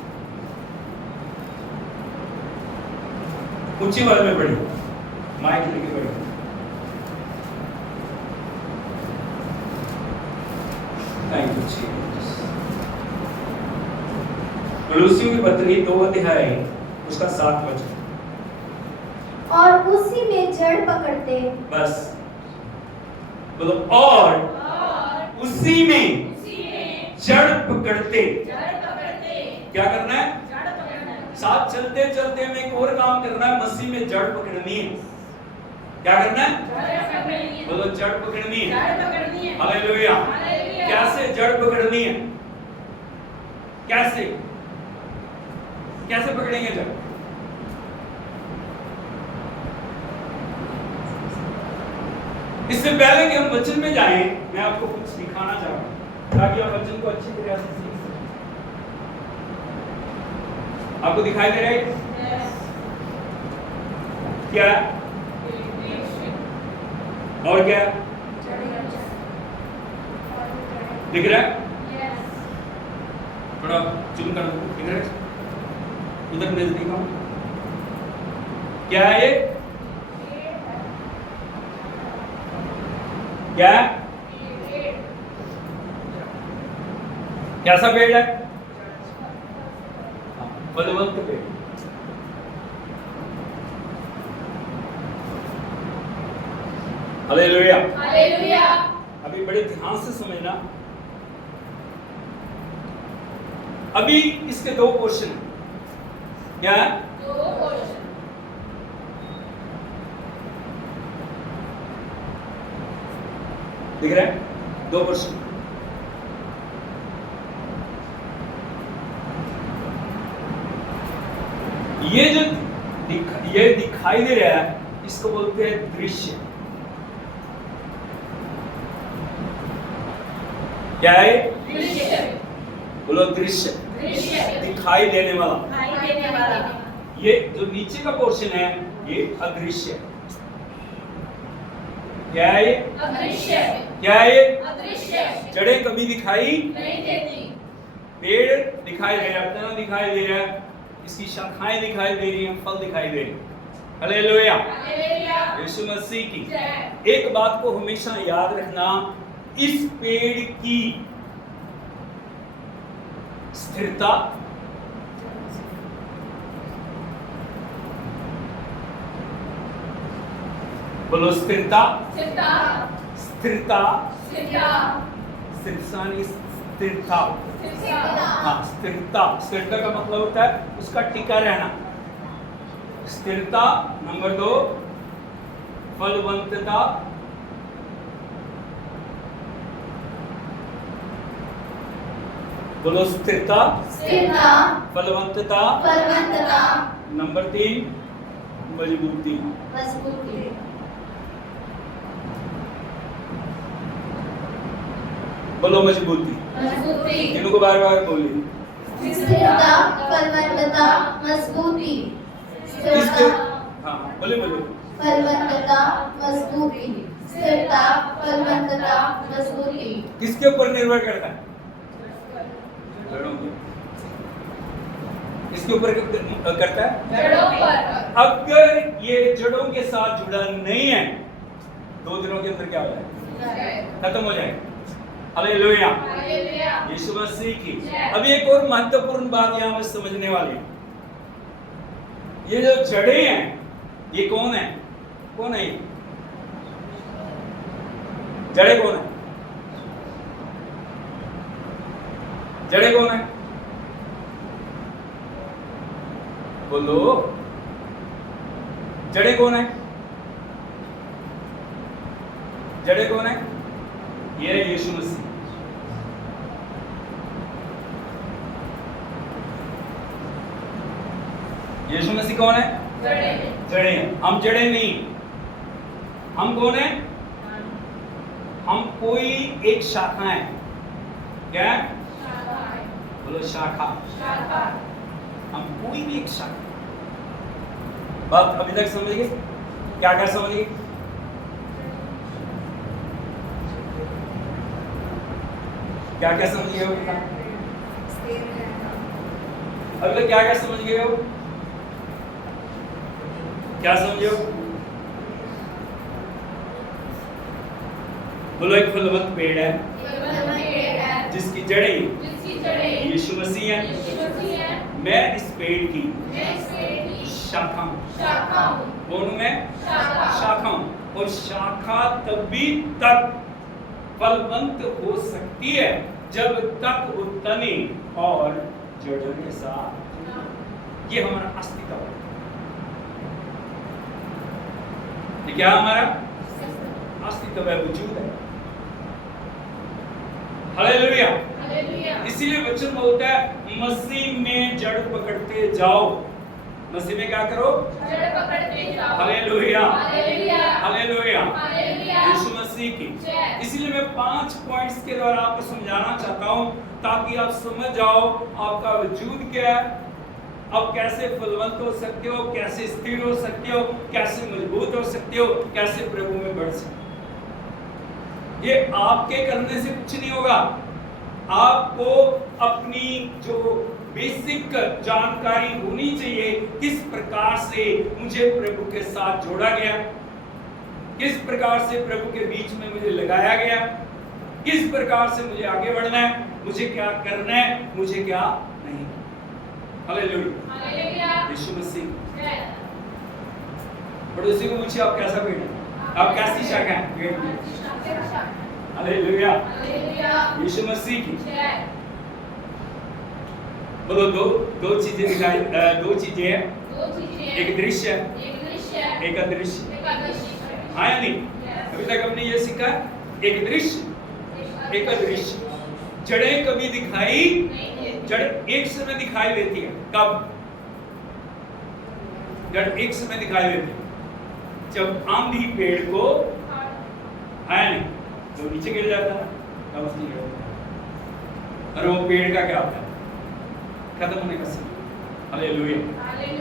ऊंची आवाज में पढ़िए, माइक लेके पढ़िए। Thank you Jesus. कुलुस्सियों की पत्री 2 अध्याय उसका 7 वचन। और उसी में जड़ पकड़ते। बस बोलो, और उसी में जड़ पकड़ते। क्या करना है? साथ चलते चलते हमें एक और काम करना है, मसीह में जड़ पकड़नी है। क्या करना है? बोलो, जड़ पकड़नी है। हालेलुया। कैसे जड़ पकड़नी है? कैसे? कैसे पकड़ेंगे जड़? इससे पहले कि हम वचन में जाएं, मैं आपको कुछ दिखाना चाह रहा हूं ताकि आप वचन को अच्छी तरह से सीख सकें। आपको दिखाई दे रहा है? क्या? और क्या दिख रहा है? थोड़ा जूम कर दो, दिख रहा है? उधर नजदीक आओ। क्या है ये? क्या? कैसा पेड़ है? फलवंत पेड़। हालेलुया। हालेलुया। अभी बड़े ध्यान से समझना। अभी इसके दो पोर्शन हैं। क्या है? दो पोर्शन। दिख रहा है? दो पोर्शन। ये जो ये दिखाई दे रहा है, इसको बोलते हैं दृश्य। क्या है? दृश्य। बोलो दृश्य। दृश्य। दिखाई देने वाला। दिखाई देने वाला। ये जो नीचे का पोर्शन है, ये अदृश्य। क्या है ये? अदृश्य। क्या है ये? अदृश्य। जड़ें कभी दिखाई नहीं देती। पेड़ दिखाई दे रहा है, तना दिखाई दे रहा है, इसकी शाखाएं दिखाई दे रही हैं, फल दिखाई दे रहे हैं। हालेलुया। हालेलुया। यीशु मसीह की। जय। एक बात को हमेशा याद रखना, इस पेड़ की स्थिरता बोलो स्थिरता। स्थिरता। स्थिरता। स्थिरता। स्थिरता। स्थिरता। हाँ, स्थिरता। स्थिरता का मतलब होता है उसका टिका रहना। स्थिरता। नंबर 2 फलवंतता। बोलो स्थिरता, स्थिरता, फलवंतता। फलवंतता, नंबर 3 मजबूती। मजबूती। बोलो मजबूती। मजबूती। तीनों को बार बार बोलिए। स्थिरता, फलवंतता, मजबूती। किसके? स्थिरता, हाँ बोले बोले। फलवंतता, मजबूती। स्थिरता, फलवंतता, मजबूती। किसके ऊपर निर्भर करता है? जड़ों के। किसके ऊपर करता है? जड़ों पर। अगर ये जड़ों के साथ जुड़ा नहीं है, 2 दिनों के अंदर क्या हो जाएगा? खत्म हो जाएगा। हालेलुया। हालेलुया। यीशु मसीह की। अभी एक और महत्वपूर्ण बात यहाँ में समझने वाली है। ये जो जड़ें हैं, ये कौन है? कौन है ये? जड़ें कौन है? जड़ें कौन है? बोलो, जड़ें कौन है? जड़ें कौन है? ये है यीशु मसीह। यीशु मसीह कौन है? जड़ें। जड़ें। हम जड़ें नहीं, हम कौन है? हम कोई एक शाखा है। क्या? बोलो शाखा। शाखा। हम कोई भी एक शाखा। बात अभी तक समझ गए? क्या क्या समझ गए? क्या क्या समझ गए हो? अभी तक क्या क्या समझ गए हो? क्या समझे हो? बोलो, एक फलवंत पेड़ है जिसकी जड़ें यीशु मसीह है। मैं इस पेड़ की शाखा हूं। कौन हूं मैं? शाखा हूं। और शाखा तभी तक फलवंत हो सकती है जब तक वो तने और जड़ों के साथ। ये हमारा अस्तित्व है। ये क्या हमारा अस्तित्व है, वजूद है। हालेलुया। हालेलुया। इसीलिए वचन बोलता है मसीह में जड़ पकड़ते जाओ। मसीह में क्या करो? जड़ पकड़ते जाओ। Hallelujah, hallelujah, hallelujah, hallelujah. यीशु मसीह की। जय। इसलिए मैं 5 पॉइंट्स के द्वारा आपको समझाना चाहता हूं ताकि आप समझ जाओ आपका वजूद क्या है, आप कैसे फलवंत हो सकते हो, कैसे स्थिर हो सकते हो, कैसे मजबूत हो सकते हो, कैसे प्रभु में बढ़ सकते हो। ये आपके करने से कुछ नहीं होगा। आपको अपनी जो बेसिक जानकारी होनी चाहिए, किस प्रकार से मुझे प्रभु के साथ जोड़ा गया, किस प्रकार से प्रभु के बीच में मुझे लगाया गया, किस प्रकार से मुझे आगे बढ़ना है, मुझे क्या करना है, मुझे क्या नहीं। Hallelujah, hallelujah. यीशु मसीह। जय। पड़ोसी को पूछिए आप कैसा पेड़ है, आप कैसी शाखा है पेड़ में। Hallelujah, hallelujah. यीशु मसीह की। जय। बोलो दो चीजें दिखाई, दो चीजें हैं, दो चीजें। एक दृश्य है, एक दृश्य। एक अदृश्य। एक अदृश्य। हाँ या नहीं? अभी तक हमने ये सीखा, एक दृश्य एक अदृश्य। जड़ें कभी दिखाई, जड़ एक समय दिखाई देती है। कब? जड़ एक समय दिखाई देती है जब आंधी पेड़ को है नहीं तो नीचे गिर जाता है, तब उसकी जड़ होती है। और वो पेड़ का क्या होता है? खत्म होने का समय। हालेलुया।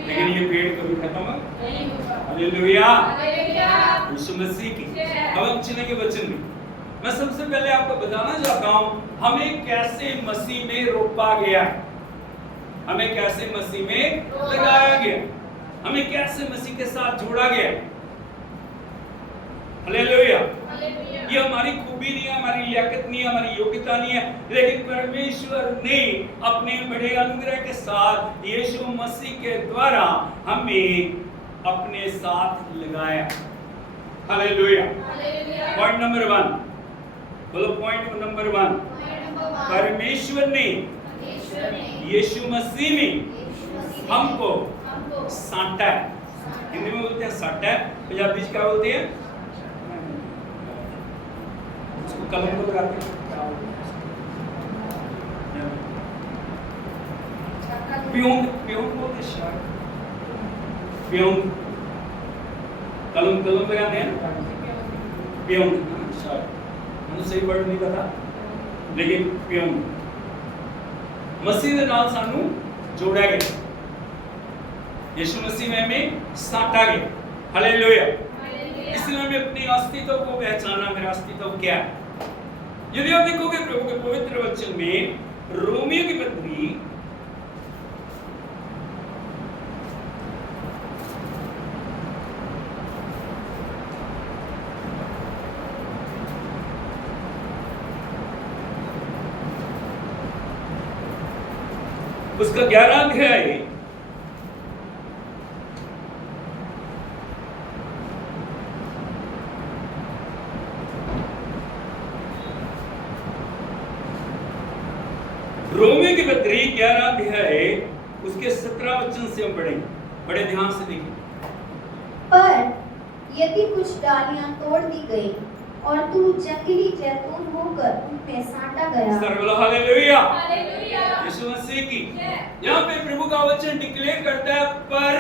लेकिन ये पेड़ कभी खत्म नहीं होगा। Hallelujah, hallelujah. यीशु मसीह की। अब हम चलेंगे वचन में। मैं सबसे पहले आपको बताना चाहता हूं हमें कैसे मसीह में रोपा गया, हमें कैसे मसीह में लगाया गया, हमें कैसे मसीह के साथ जोड़ा गया। हालेलुया। हालेलुया। ये हमारी खूबी नहीं है, हमारी लियाकत नहीं है, हमारी योग्यता नहीं है, लेकिन परमेश्वर ने अपने बड़े अनुग्रह के साथ यीशु मसीह के द्वारा हमें अपने साथ लगाया। हालेलुया। हालेलुया। पॉइंट नंबर 1, बोलो पॉइंट नंबर 1, परमेश्वर ने यीशु मसीह में हमको साटा है। हिंदी में बोलते हैं साटा है, पंजाबी में क्या बोलते हैं? उसको कलम को लगाते हैं, प्यूंग प्यूंग बोलते हैं शायद, प्यूंग कलम लगाते हैं, प्यूंग शायद, मुझे सही वर्ड नहीं पता, लेकिन प्यूंग। मसीह के नाल सानू जोड़ा गया, यीशु मसीह में हमें साटा गया। हालेलुया। इसलिए हमें अपनी अस्तित्व को पहचाना, मेरा अस्तित्व क्या है। यदि आप देखोगे प्रभु के पवित्र वचन में रोमियो की पत्री उसका 11 अध्याय रोमियो की पत्री 11 अध्याय उसके 17 वचन से हम पढ़ेंगे, बड़े ध्यान से देखिए। पर यदि कुछ डालियां तोड़ दी गई और तू जंगली जैतून होकर उनमें साटा गया। सर्वलो हालेलुया, हालेलुया। यीशु मसीह की। यहाँ पे प्रभु का वचन डिक्लेयर करता है, पर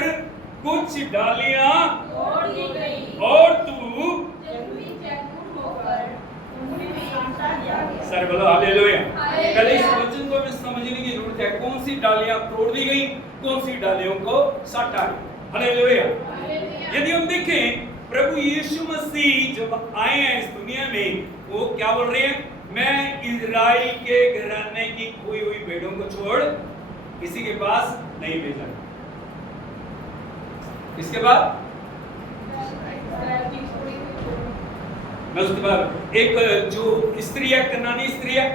कुछ डालियां तोड़ दी गई और तू जंगली जैतून होकर उनमें साटा गया। सर्वलो हालेलुया। हालेलुया। पहले इस वचन को हमें समझने की जरूरत है, कौन सी डालियां तोड़ दी गई, कौन सी डालियों को साटा गया। हालेलुया। हालेलुया। यदि हम देखें प्रभु यीशु मसीह जब आए हैं इस दुनिया में, वो क्या बोल रहे हैं? मैं इजराइल के घराने की खोई हुई भेड़ों को छोड़ किसी के पास नहीं भेजा। इसके बाद मैं उसके बाद एक जो स्त्री है, कनानी स्त्री है,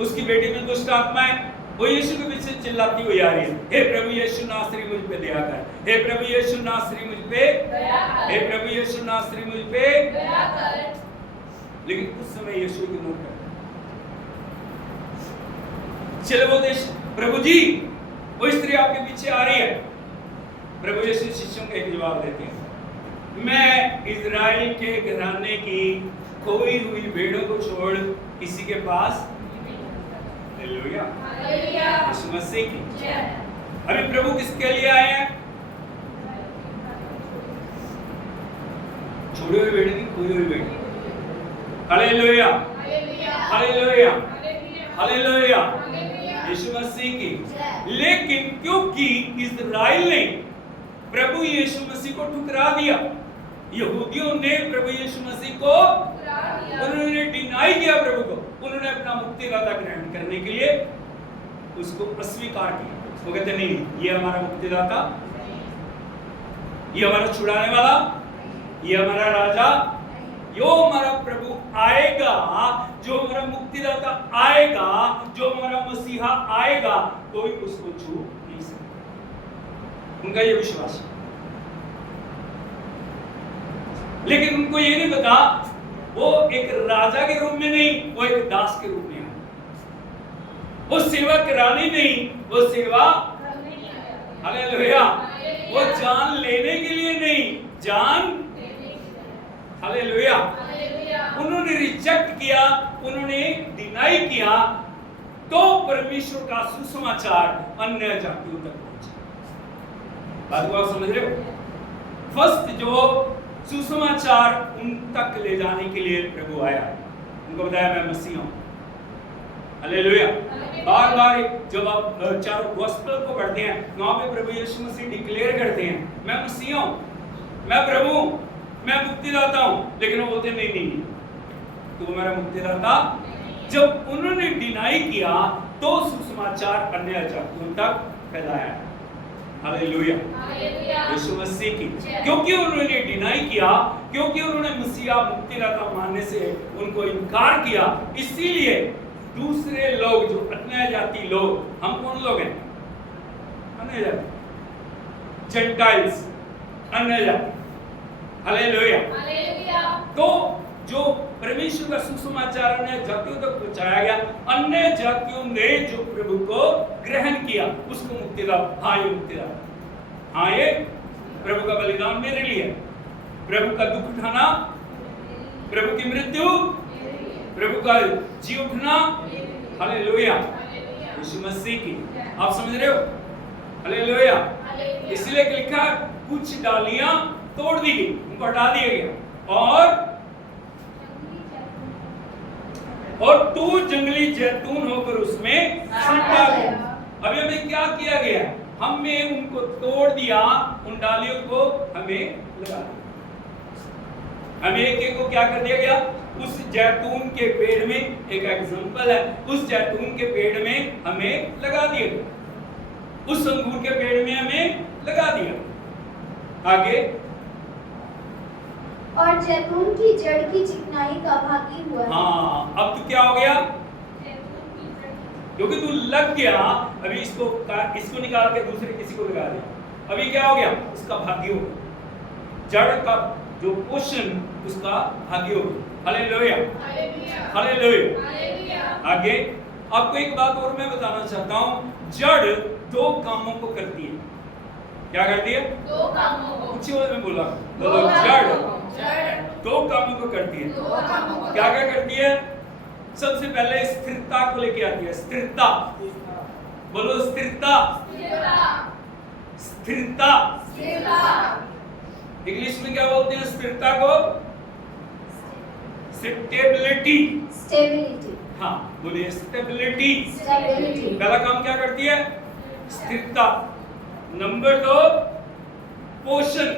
उसकी बेटी में दुष्ट आत्मा है, वो यीशु के पीछे चिल्लाती हुई आ रही है, हे प्रभु यीशु नासरी मुझ पे दया कर, हे प्रभु यीशु नासरी मुझ पे दया कर, हे प्रभु यीशु नासरी मुझ पे दया कर। लेकिन उस समय यीशु इग्नोर कर, चले बोलते प्रभु जी वो स्त्री आपके पीछे आ रही है। प्रभु यीशु शिष्यों को एक जवाब देते हैं, मैं इजराइल के घराने की खोई हुई भेड़ों को छोड़ किसी के पास हालेलुया। हालेलुया। यीशु मसीह की जय। अभी प्रभु किसके लिए आए हैं? छोड़ी हुई बेटी नहीं, खोई हुई बेटी। Hallelujah, hallelujah. Hallelujah, hallelujah. Hallelujah. Hallelujah. यीशु मसीह की। जय। लेकिन क्योंकि इस्राएल ने प्रभु यीशु मसीह को ठुकरा दिया, यहूदियों ने प्रभु यीशु मसीह को, उन्होंने डिनाई किया प्रभु को, उन्होंने अपना मुक्तिदाता ग्रहण करने के लिए उसको अस्वीकार किया। वो कहते नहीं, ये हमारा मुक्तिदाता, ये हमारा छुड़ाने वाला, ये हमारा राजा, जो हमारा प्रभु आएगा, जो हमारा मुक्तिदाता आएगा, जो हमारा मसीहा आएगा, कोई उसको छू नहीं सकता। उनका ये विश्वास है। लेकिन उनको ये नहीं पता वो एक राजा के रूप में नहीं, वो एक दास के रूप में आया। वो सेवा कराने नहीं, वो सेवा, हालेलुया, वो जान लेने के लिए नहीं, जान, हालेलुया। उन्होंने रिजेक्ट किया, उन्होंने डिनाई किया, तो परमेश्वर का सुसमाचार अन्य जातियों तक पहुंचा। बात को आप समझ रहे हो? फर्स्ट जो सुसमाचार उन तक ले जाने के लिए प्रभु आया, उनको बताया मैं मसीह हूं। हालेलुया। बार बार जब आप चारों गॉस्पेल को पढ़ते हैं, वहां पे प्रभु यीशु मसीह डिक्लेयर करते हैं मैं मसीह हूं, मैं प्रभु हूं, मैं मुक्तिदाता हूं। लेकिन वो बोलते नहीं नहीं, तो मेरा मुक्तिदाता। जब उन्होंने डिनाई किया तो सुसमाचार अन्य जातियों तक फैलाया। हालेलुया, यीशु मसीह की। क्योंकि उन्होंने डिनाई किया, क्योंकि उन्होंने मसीहा मुक्तिदाता मानने से उनको इनकार किया, इसीलिए दूसरे लोग जो अन्य जाति लोग, हम कौन लोग हैं? अन्य जाति, जेंटाइल्स, अन्य जाति। हालेलुया। तो जो परमेश्वर का सुसमाचार अन्य जातियों तक पहुंचाया गया, अन्य जातियों ने जो प्रभु को ग्रहण किया उसको मुक्तिदाता, हाँ ये मुक्तिदाता, हाँ ये प्रभु का बलिदान मेरे लिए, प्रभु का दुख उठाना, प्रभु की मृत्यु, प्रभु का जी उठना। हालेलुया, यीशु मसीह की। आप समझ रहे हो? हालेलुया। इसलिए लिखा कुछ डालियां तोड़ दी गई, उनको हटा दिया गया, और तू जंगली जैतून होकर उसमें सटा गया। अभी हमें क्या किया गया? हमने उनको तोड़ दिया, उन डालियों को हमें लगा दिया। हमें एक एक को क्या कर दिया गया? उस जैतून के पेड़ में, एक एग्जांपल है, उस जैतून के पेड़ में हमें लगा दिया गया, उस अंगूर के पेड़ में हमें लगा दिया। आगे, और जैतून की जड़ की चिकनाई का भागी हुआ है। हाँ, अब तो क्या हो गया? क्योंकि तू लग गया, अभी इसको निकाल के दूसरे किसी को लगा दे, अभी क्या हो गया? उसका भागी हो गया, जड़ का जो पोषण उसका भागी हो गया। Hallelujah, hallelujah. आगे आपको एक बात और मैं बताना चाहता हूं, जड़ दो कामों को करती है। क्या करती है? दो कामों को। कुछ और में बोला, बोलो जड़ दो कामों को करती है। क्या क्या करती है? सबसे पहले स्थिरता को लेके आती है। स्थिरता, बोलो स्थिरता, स्थिरता। इंग्लिश में क्या बोलते हैं स्थिरता को? स्टेबिलिटी। स्टेबिलिटी। हाँ, बोलिए स्टेबिलिटी। स्टेबिलिटी। पहला काम क्या करती है? स्थिरता। नंबर दो, पोषण।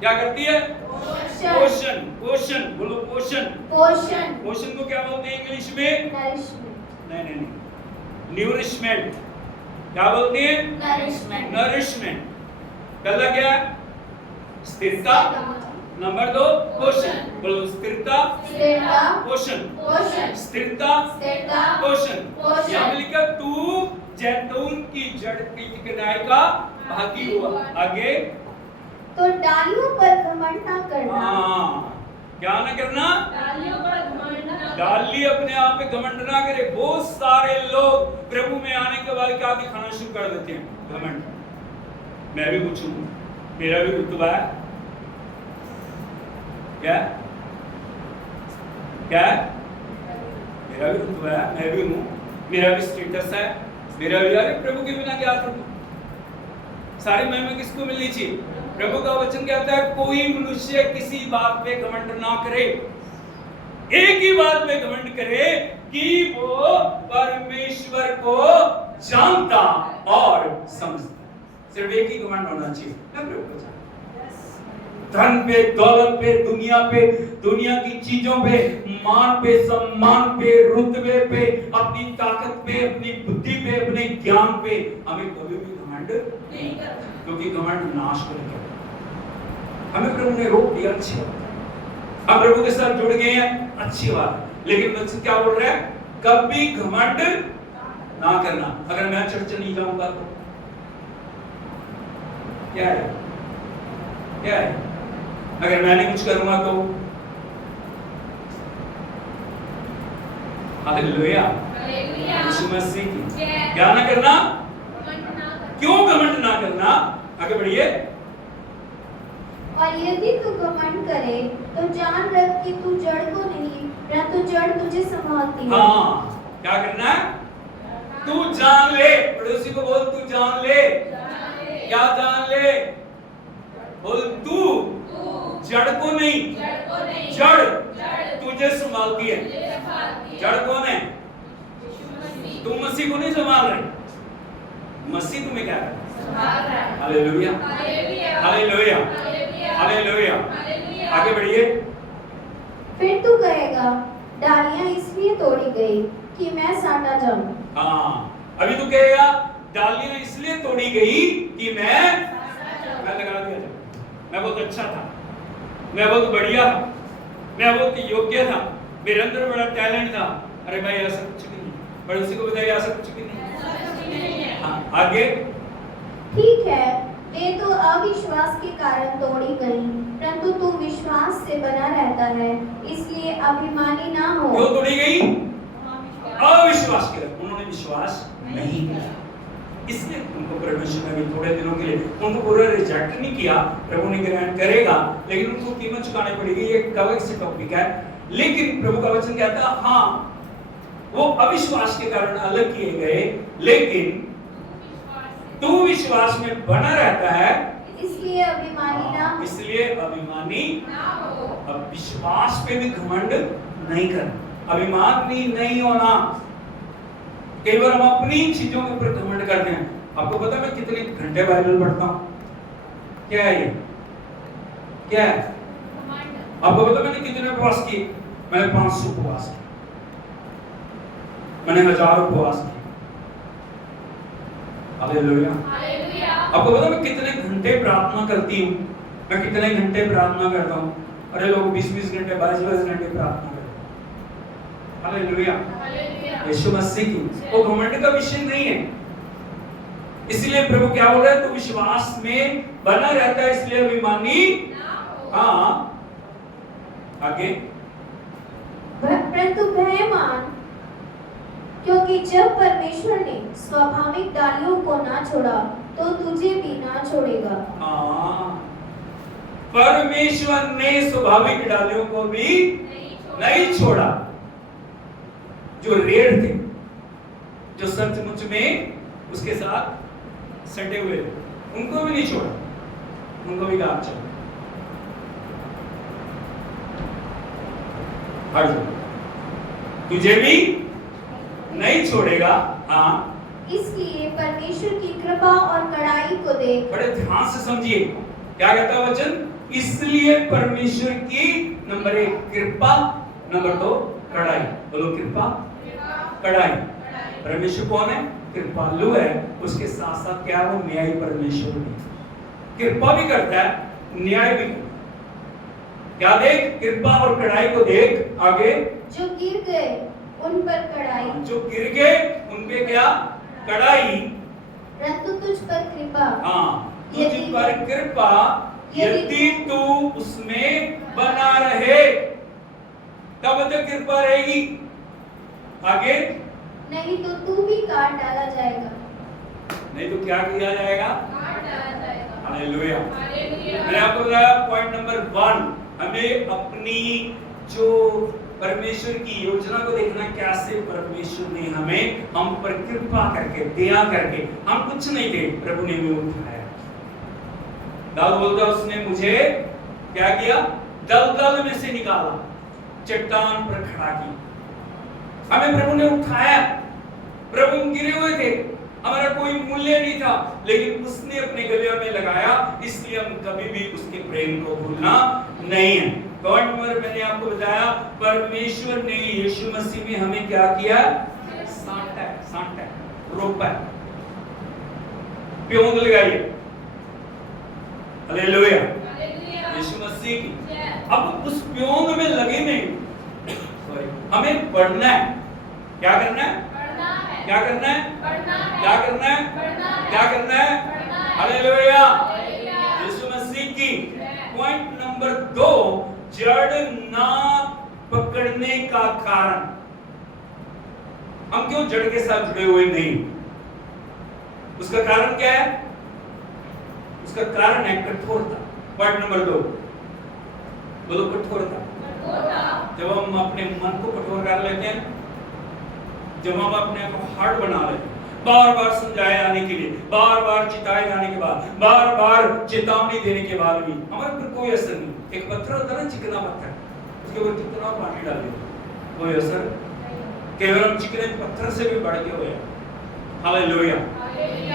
क्या करती है? पोषण। पोषण, बोलो पोषण। पोषण। पोषण को क्या बोलते हैं इंग्लिश में? नरिशमेंट। नहीं, न्यूरिशमेंट। क्या बोलते हैं? नरिशमेंट। नरिशमेंट। पहला क्या है? स्थिरता। नंबर दो, पोषण। बोलो स्थिरता, स्थिरता, पोषण। पोषण। स्थिरता, स्थिरता, पोषण। पोषण। यहाँ पे लिखा तू जैतून की जड़ की चिकनाई का भागी हुआ। आगे, तो डालियों पर घमंड ना करना। हाँ, क्या ना करना? डालियों पर घमंड न करना। डाली अपने आप पे घमंड ना करे। बहुत सारे लोग प्रभु में आने के बाद क्या दिखाना शुरू कर देते हैं? घमंड। मैं भी पूछूं, मेरा भी रुतबा है क्या? क्या? मेरा भी रुतबा है, मैं भी हूँ, मेरा भी स्टेटस है, मेरा भी, अरे प्रभु के बिना क्या करूं? सारी महिमा किसको मिलनी चाहिए? प्रभु का वचन कहता है कोई मनुष्य किसी बात पे घमंड ना करे, एक ही बात पे घमंड करे कि वो परमेश्वर को जानता और समझता। सिर्फ एक ही घमंड होना चाहिए, मैं प्रभु को जानता। धन पे, दौलत पे, दुनिया की चीजों पे, मान पे, सम्मान पे, रुतबे पे, अपनी ताकत पे, अपनी बुद्धि पे, अपने ज्ञान पे हमें कभी भी घमंड नहीं करना, क्योंकि घमंड नाश करेगा। हमें प्रभु ने रोक दिया, अच्छी बात, हम प्रभु के साथ जुड़ गए हैं, अच्छी बात, लेकिन मुझसे क्या बोल रहा है? कभी घमंड ना करना। अगर मैं चर्च नहीं जाऊंगा तो क्या है? क्या है? अगर मैं नहीं कुछ करूंगा तो? हालेलुया, यीशु मसीह की क्या ना करना? क्यों घमंड ना करना? आगे बढ़िए। और यदि तू घमंड करे तो जान रख कि तू जड़ को नहीं, परंतु जड़ तुझे संभालती है। हाँ, क्या करना है? तू जान ले, पड़ोसी को बोल तू जान ले। क्या जान ले? बोल तू जड़ को नहीं, जड़ तुझे संभालती है। जड़ कौन है? तुम मसीह को नहीं संभाल रहे, मसीह तुम्हें क्या कर रहा है? Hallelujah, hallelujah, hallelujah. आगे बढ़िए। फिर तू कहेगा डालियां इसलिए तोड़ी गई कि मैं साटा जाऊं। हाँ, अभी तू कहेगा डालियां इसलिए तोड़ी गई कि मैं लगा दिया था, मैं बहुत अच्छा था, मैं बहुत बढ़िया था, मैं बहुत योग्य था, मेरे अंदर बड़ा टैलेंट था। अरे भाई ऐसा कुछ भी नहीं, पड़ोसी को बताइए ऐसा कुछ भी नहीं है। हाँ, आगे। ठीक है, वे तो अविश्वास के कारण तोड़ी गई, परंतु तू विश्वास से बना रहता है, इसलिए अभिमानी ना हो। क्यों तोड़ी गई? अविश्वास के, उन्होंने विश्वास नहीं किया, इसलिए उनको परमेश्वर ने भी थोड़े दिनों के लिए उनको पूरा रिजेक्ट नहीं किया। प्रभु ने ग्रहण करेगा, लेकिन उनको कीमत चुकानी पड़ेगी। ये एक अलग से टॉपिक है, लेकिन प्रभु का वचन कहता है हाँ, वो अविश्वास के कारण अलग किए गए, लेकिन तू विश्वास में बना रहता है, इसलिए अभिमानी ना हो। इसलिए अभिमानी ना हो। अब विश्वास पे भी घमंड नहीं करना, अभिमानी नहीं होना। कई बार हम अपनी चीजों के ऊपर घमंड करते हैं। आपको पता है मैं कितने घंटे बाइबल पढ़ता हूँ? क्या है ये? क्या है? आपको पता मैंने कितने उपवास किए? मैंने 500 उपवास किए, मैंने 1000 उपवास किए। हालेलुया। आपको पता मैं कितने घंटे प्रार्थना करती हूँ? मैं कितने घंटे प्रार्थना करता हूँ? अरे लोग 20-20 घंटे, 22-22 घंटे प्रार्थना करते हैं। हालेलुया, यीशु मसीह की। वो घमंड का विषय नहीं है। इसलिए प्रभु क्या बोल रहा है? तू विश्वास में बना रहता है, इसलिए अभिमानी हाँ। आगे। परंतु भय मान, क्योंकि जब परमेश्वर ने स्वाभाविक डालियों को ना छोड़ा तो तुझे भी ना छोड़ेगा। हाँ, परमेश्वर ने स्वाभाविक डालियों को भी नहीं छोड़ा। जो रेड़ थे, जो सचमुच में उसके साथ सटे हुए थे, उनको भी नहीं छोड़ा, उनको भी कहा चलो हट जाओ, तुझे भी नहीं छोड़ेगा। हाँ, इसलिए परमेश्वर की कृपा और कड़ाई को देख। बड़े ध्यान से समझिए क्या कहता है वचन। इसलिए परमेश्वर की नंबर 1 कृपा, नंबर 2 कड़ाई। बोलो कृपा, कड़ाई। परमेश्वर कौन है? कृपालु है। उसके साथ साथ क्या वो न्यायी परमेश्वर भी, कृपा भी करता है, न्याय भी करता है। क्या देख? कृपा और कड़ाई को देख। आगे। जो गिर गए उन पर कड़ाई, जो गिर गए उन पे क्या? कड़ाई। परंतु तुझ पर कृपा। हाँ, तुझ पर कृपा, यदि तू उसमें बना रहे तब तक कृपा रहेगी। आगे। नहीं तो तू भी काट डाला जाएगा। नहीं तो क्या किया जाएगा? काट डाला जाएगा। हालेलुया। हालेलुया। मैंने आपको बताया पॉइंट नंबर 1, हमें अपनी जो परमेश्वर की योजना को देखना, कैसे परमेश्वर ने हमें हम पर कृपा करके, दया करके, हम कुछ नहीं थे, प्रभु ने हमें उठाया। दाऊद बोलता है उसने मुझे क्या किया, दलदल में से निकाला, चट्टान पर खड़ा किया। हमें प्रभु ने उठाया। प्रभु हम गिरे हुए थे, हमारा कोई मूल्य नहीं था, लेकिन उसने अपने गले में लगाया, इसलिए हम कभी भी उसके प्रेम को भूलना नहीं है। पॉइंट नंबर मैंने आपको बताया, परमेश्वर ने यीशु मसीह में हमें क्या किया, सांटा, रोपा, प्योंद लगाई। हालेलुया, यीशु मसीह की। अब उस प्योंद में लगे नहीं, सॉरी, हमें बढ़ना है। क्या करना है? क्या करना है? क्या करना है? क्या करना है? हालेलुया, यीशु मसीह की। पॉइंट नंबर 2, जड़ ना पकड़ने का कारण। हम क्यों जड़ के साथ जुड़े हुए नहीं? उसका कारण क्या है? उसका कारण है कठोरता। पॉइंट नंबर 2 बोलो, कठोरता। जब हम अपने मन को कठोर कर लेते हैं, जब हम अपने आप को हार्ड बना लेते हैं, बार बार समझाए जाने के लिए, बार बार चिताए जाने के बाद, बार बार चेतावनी देने के बाद भी हमारे ऊपर कोई असर नहीं। एक पत्थर होता है ना, चिकना पत्थर, उसके ऊपर कितना पानी डाल दो, कोई असर, केवल हम चिकने पत्थर से भी बढ़ के हुए। हालेलुया।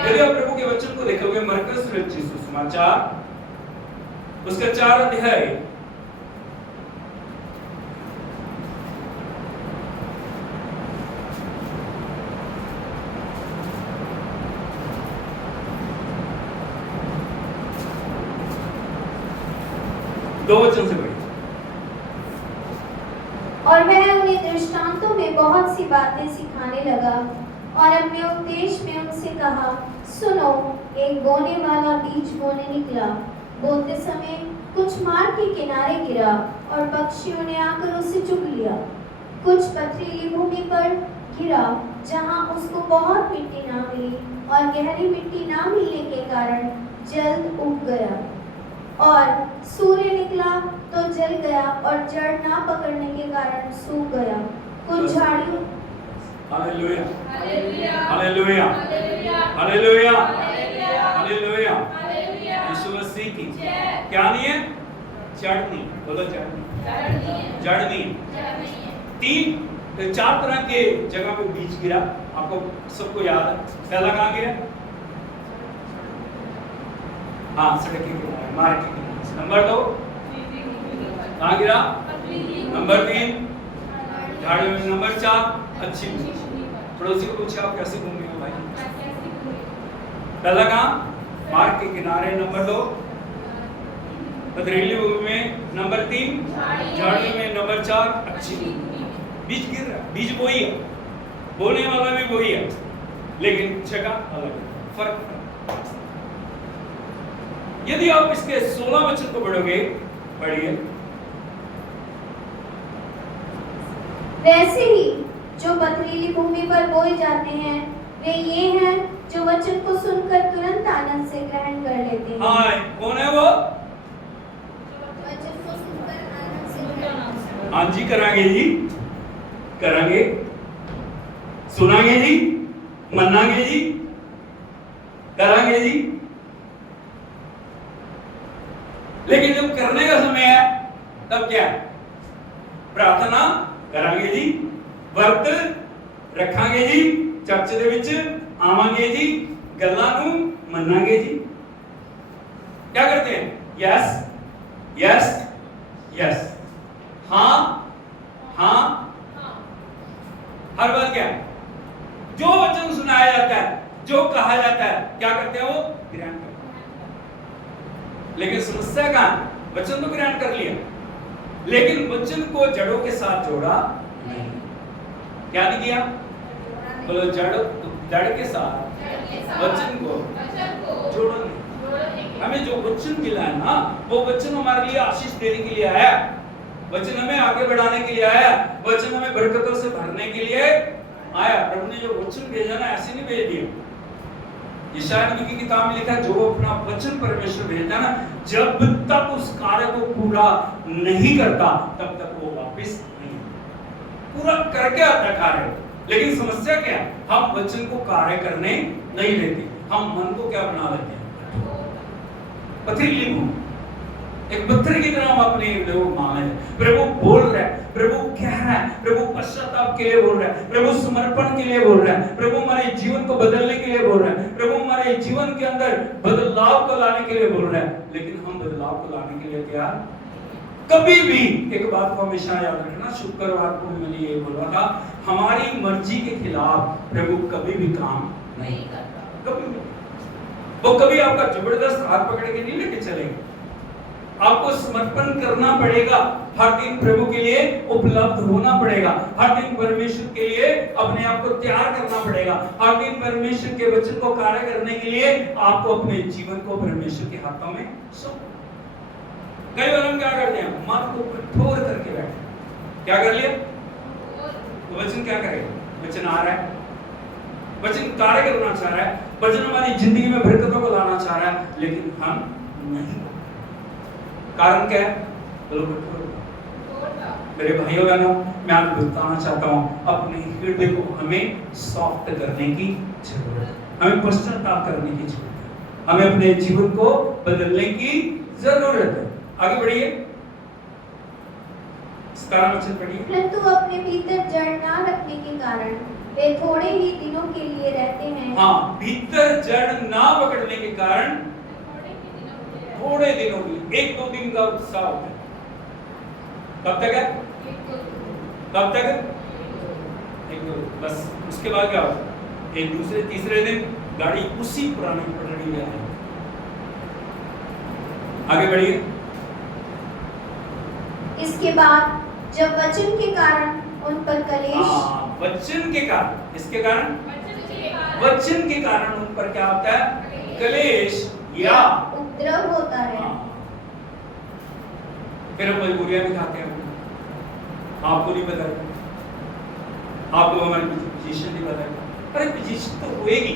यदि आप प्रभु के वचन को देखोगे, मरकुस रचित सुसमाचार उसका 4 अध्याय, दो वचन से पढ़िए। और वह उन्हें दृष्टांतों में बहुत सी बातें सिखाने लगा और अपने उपदेश में उनसे कहा, सुनो, एक बोने वाला बीज बोने निकला। बोते समय कुछ मार्ग के किनारे गिरा और पक्षियों ने आकर उसे चुग लिया। कुछ पथरीली भूमि पर गिरा, जहाँ उसको बहुत मिट्टी ना मिली, और गहरी मिट्टी ना मिलने के कारण जल्द उग गया। और सूर्य निकला तो जल गया, और जड़ ना पकड़ने के कारण सूख गया। कुछ झाड़ियों हालेलुया, हालेलुया, हालेलुया, हालेलुया, यीशु मसीह की। क्या नहीं है? जड़ नहीं। बोलो, जड़ नहीं, जड़ नहीं। 4 तरह के जगह पे बीज गिरा, आपको सबको याद है। पहला कहाँ गिरा? हाँ, सड़क के किनारे, मार्ग के किनारे। नंबर 2 कहाँ गिरा? नंबर 3 झाड़ियों में। नंबर 4 अच्छी भूमि। पड़ोसी को पूछे, आप कैसी भूमि हो भाई? पहला कहाँ? मार्ग के किनारे। नंबर 2 पथरीली भूमि में। नंबर 3 झाड़ियों में। नंबर 4 अच्छी भूमि। बीज गिर रहा, बीज वही है, बोने वाला भी वही है, लेकिन जगह अलग है, फर्क है। यदि आप इसके 16 वचन को पढ़ोगे, पढ़िए। वैसे ही जो पथरीली भूमि पर बोए जाते हैं, वे ये हैं जो वचन को सुनकर तुरंत आनंद से ग्रहण कर लेते हैं। हाँ, कौन है वो? वचन को सुनकर आनंद से ग्रहण। हाँ जी, करांगे जी, करांगे, सुनांगे जी, मनांगे जी, करांगे जी। लेकिन जब करने का समय है, तब क्या? प्रार्थना करांगे जी, व्रत रखांगे जी, चर्च दे विच आवांगे जी, गल्लां नूं मनांगे जी। क्या करते हैं? यस, यस, यस, हाँ, हाँ। हर बार क्या? जो वचन सुनाया जाता है, जो कहा जाता है, क्या करते हैं? वो ग्रहण करते हैं। लेकिन समस्या कहां है? वचन तो ग्रहण कर लिया, लेकिन वचन को जड़ों के साथ जोड़ा नहीं। क्या नहीं किया? बोलो, जड़ के साथ वचन को जोड़ो नहीं। हमें जो वचन मिला है ना, वो वचन हमारे लिए आशीष देने के लिए आया, वचन हमें आगे बढ़ाने के लिए आया, वचन हमें बरकतों से भरने के लिए आया। प्रभु ने जो वचन भेजा ना, ऐसे नहीं भेज दिया। यशायाह नबी की किताब में लिखा, जो अपना वचन परमेश्वर भेजता ना, जब तक उस कार्य को पूरा नहीं करता, तब तक वो वापस नहीं। पूरा करके आता है कार्य। लेकिन समस्या क्या है, हम वचन को कार्य करने नहीं देते, हम मन को क्या बना लेते हैं, पथरीली भूमि, एक पत्थर की तरह हम अपने लोग माने। प्रभु बोल रहा है, प्रभु कह रहा है, प्रभु पश्चाताप के लिए बोल रहा है, प्रभु समर्पण के लिए बोल रहा है, प्रभु हमारे जीवन को बदलने के लिए बोल रहा है, प्रभु हमारे जीवन के अंदर बदलाव को लाने के लिए बोल रहा है। लेकिन हम बदलाव को लाने के लिए तैयार कभी भी, एक बात को हमेशा याद रखना, शुक्रवार को मैंने ये बोला था, हमारी मर्जी के खिलाफ प्रभु कभी भी काम नहीं करता, कभी भी। वो कभी आपका जबरदस्त हाथ पकड़ के नहीं लेके चलेगा, आपको समर्पण करना पड़ेगा, हर दिन प्रभु के लिए उपलब्ध होना पड़ेगा, हर दिन परमेश्वर के लिए अपने आप को तैयार करना पड़ेगा, हर दिन परमेश्वर के वचन को कार्य करने के लिए आपको अपने जीवन को परमेश्वर के हाथों में सौंपना। कई बार हम क्या करते हैं, मन को कठोर करके बैठे, क्या कर लिया, तो वचन क्या करेगा, वचन आ रहा है, वचन कार्य करना चाह रहा है, वचन हमारी जिंदगी में बरकतों को लाना चाह रहा है, लेकिन हम नहीं। कारण क्या है, बोलो कठोर। मेरे भाइयों बहनों, मैं आपको बताना चाहता हूँ, अपने हृदय को हमें सॉफ्ट करने की जरूरत है, हमें पश्चाताप करने की जरूरत है, हमें अपने जीवन को बदलने की जरूरत है। आगे बढ़िए, 17 वचन पढ़िए। परंतु अपने भीतर जड़ ना रखने के कारण वे थोड़े ही दिनों के लिए रहते हैं। हाँ, भीतर जड़ ना पकड़ने के कारण थोड़े दिनों के लिए, 1-2 दिन का उत्साह होता है। कब तक है, कब तक, 1-2, बस उसके बाद क्या होता है, एक दूसरे तीसरे दिन गाड़ी उसी पुरानी पटरी में है। आगे बढ़िए। इसके बाद जब वचन के कारण उन पर कलेश, वचन के कारण, इसके कारण, वचन के कारण उन पर क्या होता है, कलेश या उपद्रव होता है। फिर हम मजबूरियां दिखाते हैं, आपको नहीं पता, आपको हमारी पोजीशन नहीं पता। अरे पोजीशन तो होएगी,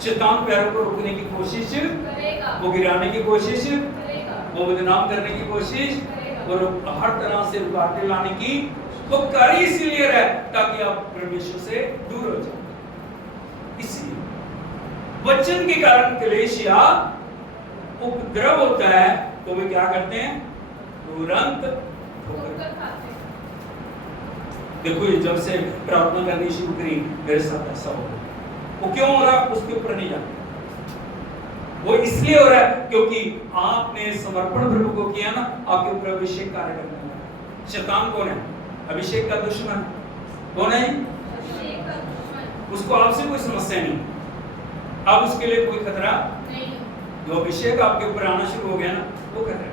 शैतान पैरों को रोकने की कोशिश करेगा, वो गिराने की कोशिश करेगा, वो बदनाम करने की कोशिश और हर तरह से रुकावटें लाने की वो कर ही इसलिए रहा है ताकि आप परमेश्वर से दूर हो जाओ। इसलिए वचन के कारण क्लेश या उपद्रव होता है, तो वे क्या करते हैं, तुरंत ठोकर खाते हैं। देखो, ये जब से प्रार्थना करनी शुरू करी मेरे साथ ऐसा हो गया। वो क्यों हो रहा, उसके ऊपर नहीं जाता, वो इसलिए हो रहा है क्योंकि आपने समर्पण प्रभु को किया ना, आपके ऊपर अभिषेक कार्य करने लगा। शैतान कौन है, अभिषेक का दुश्मन कौन है, अभिषेक का दुश्मन। उसको आपसे कोई समस्या नहीं, अब उसके लिए कोई खतरा नहीं। जो अभिषेक आपके ऊपर आना शुरू हो गया ना, वो खतरा है।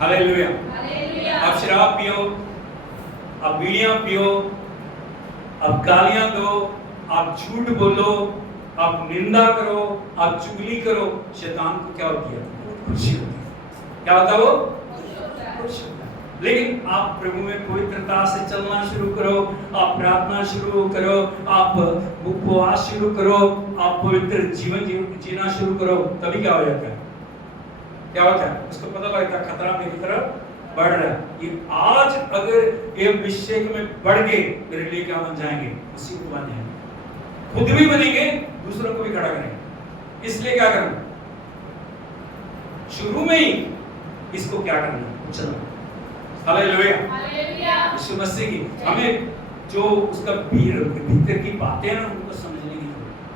Hallelujah, hallelujah. आप शराब पियो, आप बीड़ियां पियो, आप गालियां दो, आप झूठ बोलो, आप निंदा करो, आप चुगली करो, शैतान को क्या होती है, खुशी होती है। क्या होता है, वो खुश होता है। लेकिन आप प्रभु में पवित्रता से चलना शुरू करो, आप प्रार्थना शुरू करो, आप उपवास शुरू करो, आप पवित्र जीवन जीना शुरू करो, तभी क्या हो जाता है, क्या होता है, उसको पता लगता है खतरा मेरी तरफ बढ़ रहा है। ये आज अगर ये अभिषेक में बढ़ गए, मेरे लिए क्या बन जाएंगे, उसी को बन जाएंगे, खुद भी बनेंगे, दूसरों को भी खड़ा करेंगे। इसलिए क्या करना, शुरू में ही इसको क्या करना, चलो। Hallelujah, hallelujah. यीशु मसीह की हमें जो उसका भीतर की बातें हैं उनको समझने की जरूरत है।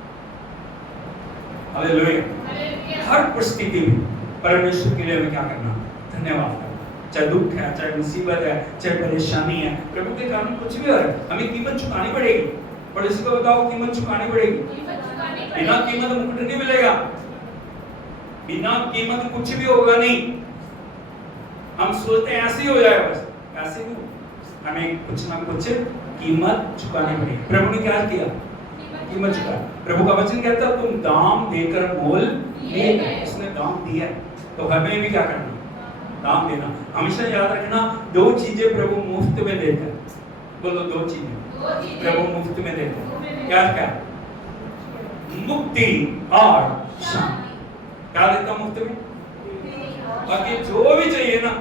Hallelujah, hallelujah. हर परिस्थिति में परमेश्वर के लिए हमें क्या करना, धन्यवाद करना, चाहे दुख है, चाहे मुसीबत है, चाहे परेशानी है, प्रभु के कारण कुछ भी हो रहा है, हमें कीमत चुकानी पड़ेगी। पड़ोसी को बताओ, कीमत चुकानी पड़ेगी, बिना कीमत मुकुट नहीं मिलेगा, बिना कीमत कुछ भी होगा नहीं। हम सोचते हैं ऐसे ही हो जाएगा, बस ऐसे नहीं, हमें कुछ ना कुछ कीमत चुकानी पड़ेगी। प्रभु ने क्या किया, कीमत चुकाई। प्रभु का वचन कहता है तुम दाम देकर मोल लिए गए, उसने दाम दिया, तो हमें भी क्या करना, दाम देना। हमेशा याद रखना, 2 चीजें प्रभु मुफ्त में देता है। बोलो, 2 चीजें प्रभु मुफ्त में देता है। क्या क्या, मुक्ति और शांति। क्या देता मुफ्त में, बाकी जो भी चाहिए ना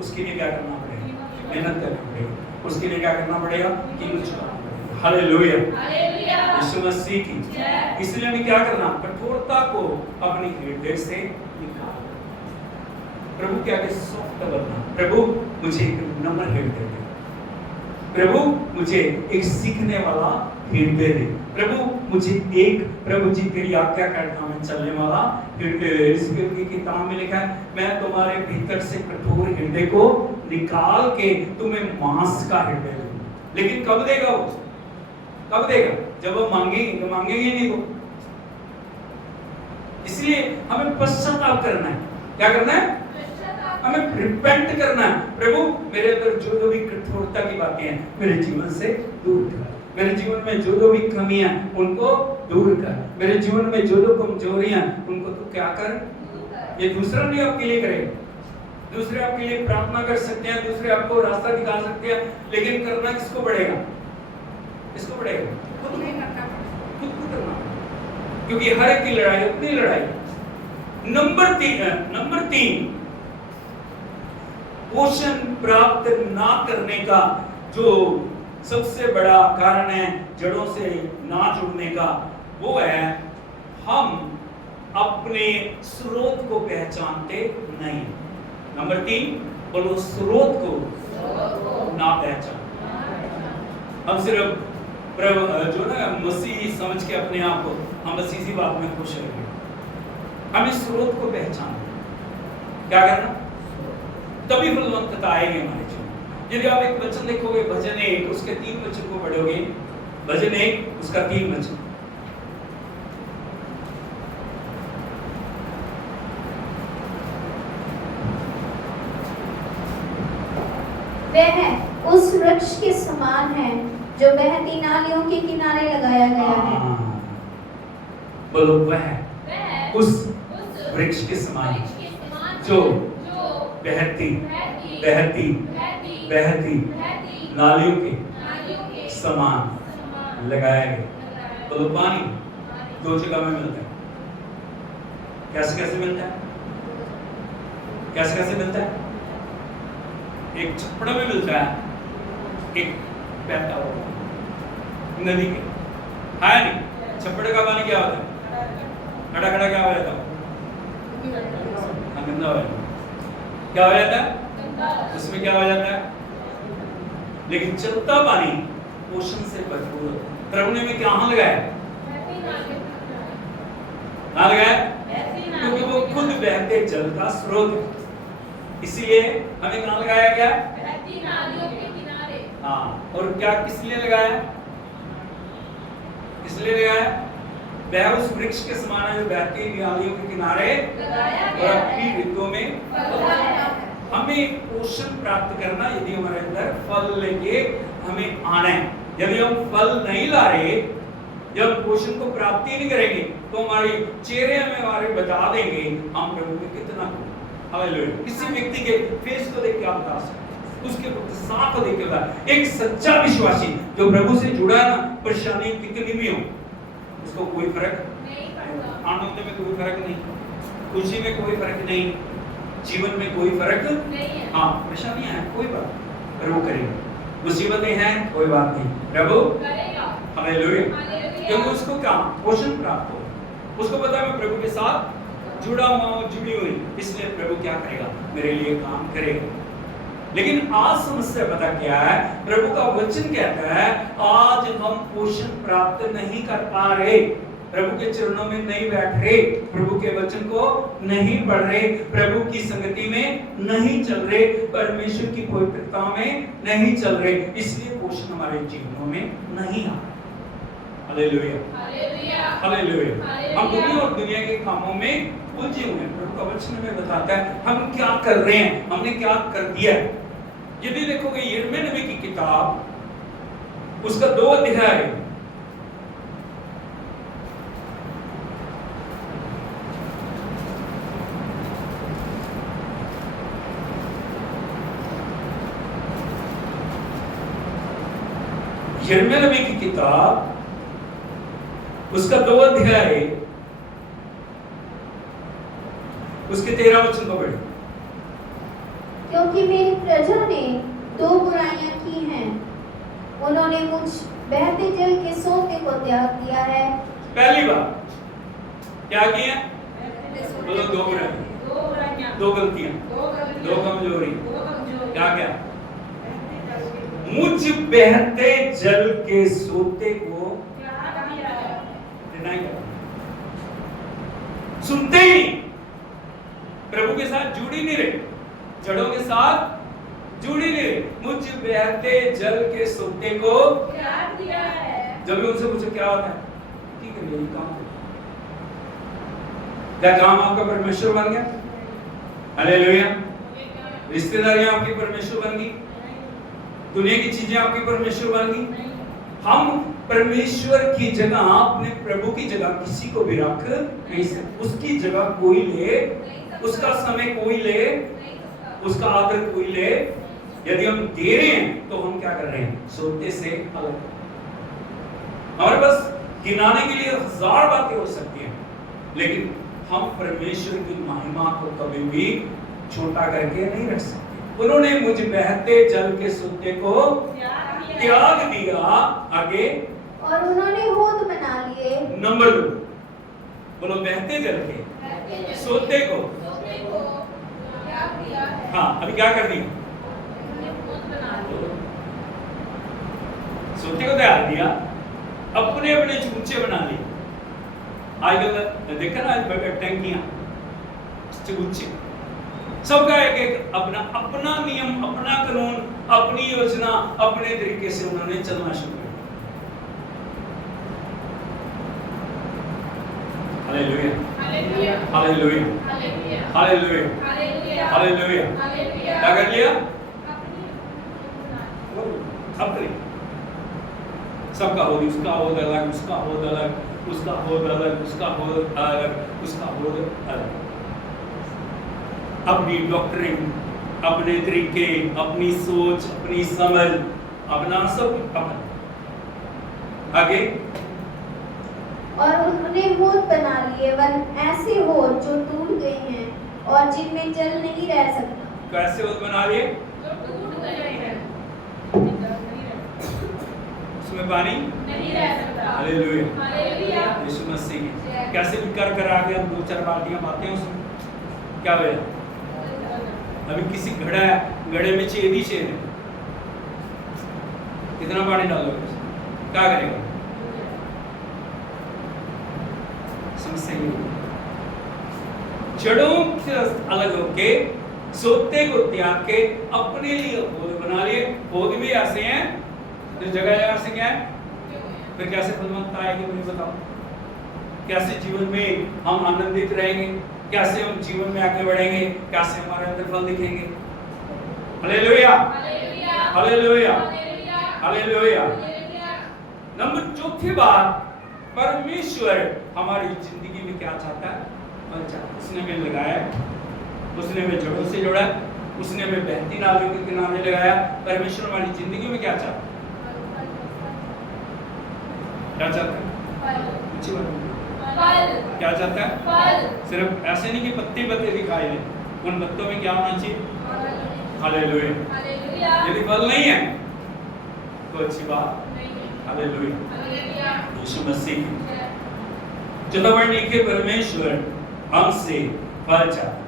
उसके लिए क्या करना पड़ेगा, मेहनत करनी पड़ेगी। उसके लिए क्या करना पड़ेगा? कीमत चुकाना पड़ेगा। Hallelujah, hallelujah. यीशु मसीह की। जय। इसलिए हमें क्या करना? कठोरता को अपनी हृदय से निकालना। प्रभु के आगे सॉफ्ट बनना। प्रभु मुझे एक नम्र हृदय दे। प्रभु मुझे एक सीखने वाला हृदय दे। प्रभु मुझे एक, प्रभु जी तेरी आज्ञा का में चलने वाला हृदय दे। इसलिए की किताब में लिखा है, मैं तुम्हारे भीतर से कठोर हृदय को निकाल के तुम्हें मांस का हृदय दूंगा। लेकिन कब देगा वो? कब देगा? जब वो मांगेंगे। तो मांगेंगे नहीं वो। इसलिए हमें पश्चाताप करना है। क्या करना है? हमें रिपेंट करना है। प्रभु मेरे अंदर जो भी कठोरता की बातें हैं मेरे जीवन से दूर कर। मेरे जीवन में जो भी कमियां उनको दूर कर। मेरे जीवन में जो कमजोरियां उनको तो क्या कर? ये दूसरा नहीं आपके लिए करेगा। दूसरे आपके लिए प्रार्थना कर सकते हैं, दूसरे आपको रास्ता दिखा सकते हैं, लेकिन करना किसको पड़ेगा? किसको पड़ेगा? खुद नहीं करना, खुद को करना। क्योंकि हर एक की लड़ाई अपनी लड़ाई। नंबर 3 पोषण प्राप्त ना करने का जो सबसे बड़ा कारण है जड़ों से ना जुड़ने का, वो है हम अपने स्रोत को पहचानते नहीं। नंबर 3 बोलो, स्रोत को ना पहचान। हम सिर्फ प्रभु जो ना मसीह समझ के अपने आप को हम बस इसी बात में खुश रहेंगे। हमें स्रोत को पहचानना। क्या करना? तभी फलवंतता आएगी हमारे जीवन। यदि आप एक वचन देखोगे, भजन 1 उसके 3 वचन को पढ़ोगे, भजन 1 उसका 3 वचन, वह उस वृक्ष के समान है जो बहती नालियों के किनारे लगाया गया है। बोलो, वह उस वृक्ष के समान जो बहती नालियों के समान लगाया गया। बोलो, पानी 2 जगह में मिलता है। कैसे मिलता है? कैसे मिलता है? एक छप्पड़ में मिलता है, एक बहता हुआ नदी के। है नहीं? छप्पड़ का पानी क्या होता है? खड़ा क्या हो जाता है? गंदा हो जाता है। क्या हो जाता है? उसमें क्या हो जाता है? लेकिन चलता पानी पोषण से भरपूर होता है। प्रभु ने में कहाँ लगाया? कहाँ लगाया? क्योंकि वो खुद बहते जल का स्रोत है। इसीलिए हमें कहाँ लगाया गया? बहती नालियों के किनारे। हाँ, और क्या किस लिए लगाया? किस लिए लगाया? वह उस वृक्ष के समान है जो बहती नालियों के किनारे और अपनी ऋतुओं में हमें पोषण प्राप्त करना। यदि हमारे अंदर फल लेके हमें आना है। यदि हम फल नहीं ला रहे, जब पोषण को प्राप्ति नहीं करेंगे, तो हमारे चेहरे में हमारे बता देंगे हम प्रभु में कितना। हालेलुया। किसी व्यक्ति के फेस को देख के आप बता सकते हैं, उसके साथ को देख के बता। एक सच्चा विश्वासी जो प्रभु से जुड़ा है ना, परेशानी कितनी भी हो उसको कोई फर्क नहीं पड़ता। आनंद में कोई फर्क नहीं, खुशी में कोई फर्क नहीं, जीवन में कोई फर्क नहीं है। हाँ, परेशानियां हैं कोई बात, प्रभु करेगा। मुसीबतें हैं कोई बात नहीं, प्रभु करेगा। हालेलुया। हालेलुया। क्योंकि उसको क्या पोषण प्राप्त हो, उसको पता है मैं प्रभु के साथ जुड़ा हुआ हूं, जुड़ी हुई, इसलिए प्रभु क्या करेगा? मेरे लिए काम करेगा। लेकिन आज समस्या पता क्या है? प्रभु का वचन कहता है आज हम पोषण प्राप्त नहीं कर पा रहे, प्रभु के चरणों में नहीं बैठ रहे, प्रभु के वचन को नहीं पढ़ रहे, प्रभु की संगति में नहीं चल रहे, परमेश्वर की पवित्रता में नहीं चल रहे, इसलिए पोषण हमारे जीवनों में नहीं आ। Hallelujah, hallelujah, hallelujah. हम दुनिया और दुनिया के कामों में उलझे हुए हैं। प्रभु का वचन हमें बताता है हम क्या कर रहे हैं, हमने क्या कर दिया है। यदि देखोगे यिर्मयाह नबी की किताब उसका 2 अध्याय, यिर्मयाह नबी की किताब उसका 2 अध्याय उसके 13 वचन को पढ़ो। क्योंकि मेरी प्रजा ने 2 बुराइयां की की हैं। उन्होंने मुझ बहते जल के सोते को त्याग दिया है। पहली बात क्या किया? बोलो दो गलतियां, दो कमजोरी। क्या क्या? मुझ बहते जल के सोते को डिनाई कर, सुनते ही प्रभु के साथ जुड़ी नहीं रहे, जड़ों के साथ जुड़ी नहीं रहे। मुझ बहते जल के सोते को त्याग दिया है। जब भी उनसे पूछो क्या होता है, ठीक है यही काम। क्या काम आपका परमेश्वर बन गया? हालेलुया। रिश्तेदारियां आपकी परमेश्वर बन गई, दुनिया की चीजें आपकी परमेश्वर बन गई। हम परमेश्वर की जगह, अपने प्रभु की जगह किसी को भी रख नहीं सकते। उसकी जगह कोई ले, उसका समय कोई ले, उसका आदर कोई ले। यदि हम दे रहे हैं तो हम क्या कर रहे हैं? सोते से अलग। हमारे पास गिनाने के लिए हजार बातें हो सकती हैं, लेकिन हम परमेश्वर की महिमा को कभी भी छोटा करके नहीं रख सकते। उन्होंने मुझ बहते जल के सोते को त्याग दिया। आगे, और उन्होंने होद बना लिए। नंबर 2, बोलो बहते जल के सोते को। हाँ, अभी क्या कर दी? सोते को त्याग दिया, अपने अपने चूचे बना लिए। आजकल देखा ना, टैंकियां, चूचे, सबका एक एक अपना अपना नियम, अपना कानून, अपनी योजना, अपने तरीके से उन्होंने चलना शुरू कर दिया। Hallelujah, hallelujah, hallelujah, hallelujah, hallelujah, hallelujah, hallelujah. Hallelujah. क्या कर लिया? अपनी अपने सबका हो, उसका होद अलग, उसका होद अलग, उसका होद अलग, उसका होद अलग, उसका होद अलग। अपनी डॉक्ट्रिन, अपने तरीके, अपनी सोच, अपनी समझ, अपना सब अपना। आगे, और उन्होंने होद बना लिए, वन ऐसे होद जो टूट गए हैं और जिनमें जल नहीं रह सकता। कैसे होद बना लिए? जो टूट गए हैं, उसमें पानी नहीं रह सकता। Hallelujah, hallelujah. यीशु मसीह की कैसे भी कर कर आगे हम 2-4 बाल्टियां पाते हैं उसमें क्या हुआ? अभी किसी घड़े में छेद ही छेद है, कितना पानी डालोगे उसमें? क्या करेगा? समस्या ये है। जड़ों से अलग होके, सोते को त्याग के अपने लिए होद बना लिए। होद भी ऐसे हैं जो जगह जगह से क्या है, फिर कैसे फलवंत आएगी मुझे बताओ। कैसे जीवन में हम आनंदित रहेंगे, कैसे हम जीवन में आगे बढ़ेंगे, कैसे हमारे अंदर फल दिखेंगे। Hallelujah, hallelujah, hallelujah, hallelujah, hallelujah. Hallelujah. Number 4 बात, परमेश्वर हमारी जिंदगी में क्या चाहता है? फल चाहता है। उसने हमें लगाया, उसने हमें जड़ों से जोड़ा, उसने हमें बहती नालियों के किनारे लगाया। परमेश्वर हमारी जिंदगी में क्या चाहता है? क्या चाहता है? अच्छी बात है। फल, क्या चाहता है? फल। सिर्फ ऐसे नहीं कि पत्ते पत्ते दिखाई दे, उन पत्तों में क्या होना चाहिए? हालेलुया। हालेलुया। यदि फल नहीं है तो अच्छी बात। नहीं है। Hallelujah, hallelujah. यीशु मसीह की। चतुर्वर्णी के परमेश्वर हमसे फल चाहता है।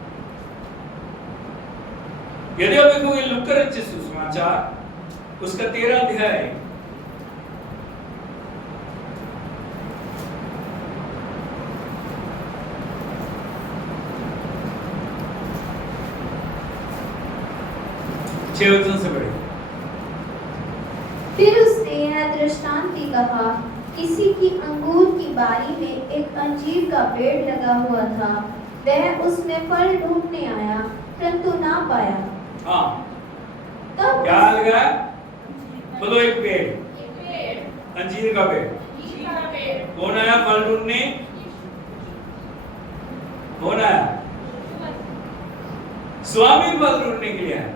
यदि आप देखोगे लूका रचित सुसमाचार उसका 13 अध्याय, छह वचन से पढ़े। फिर उसने यह दृष्टांत भी कहा, किसी की अंगूर की बारी में एक अंजीर का पेड़ लगा हुआ था। वह उसमें फल ढूंढने आया, परंतु ना पाया। हाँ, तब क्या लगा? बोलो एक पेड़, एक पेड़, अंजीर का पेड़। अंजीर का पेड़। कौन आया फल ढूंढने? कौन आया? स्वामी फल ढूंढने के लिए आया।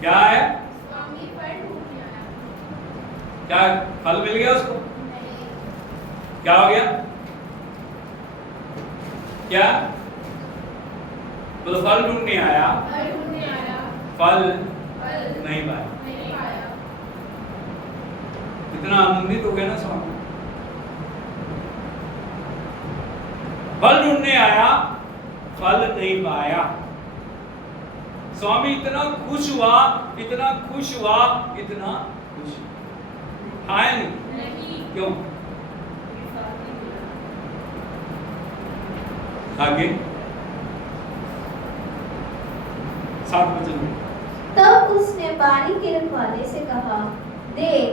क्या है? स्वामी फल ढूंढने आया। क्या फल मिल गया उसको? क्या हो गया? क्या? तो फल ढूंढने आया, फल ढूंढने आया, फल फल नहीं पाया। नहीं पाया। कितना आनंदित हो गया ना स्वामी। फल ढूंढने आया, फल नहीं पाया। स्वामी इतना खुश हुआ, इतना खुश हुआ, इतना खुश है नहीं। क्यों? आगे 7 वचन। तब उसने बारी के रखवाले से कहा, देख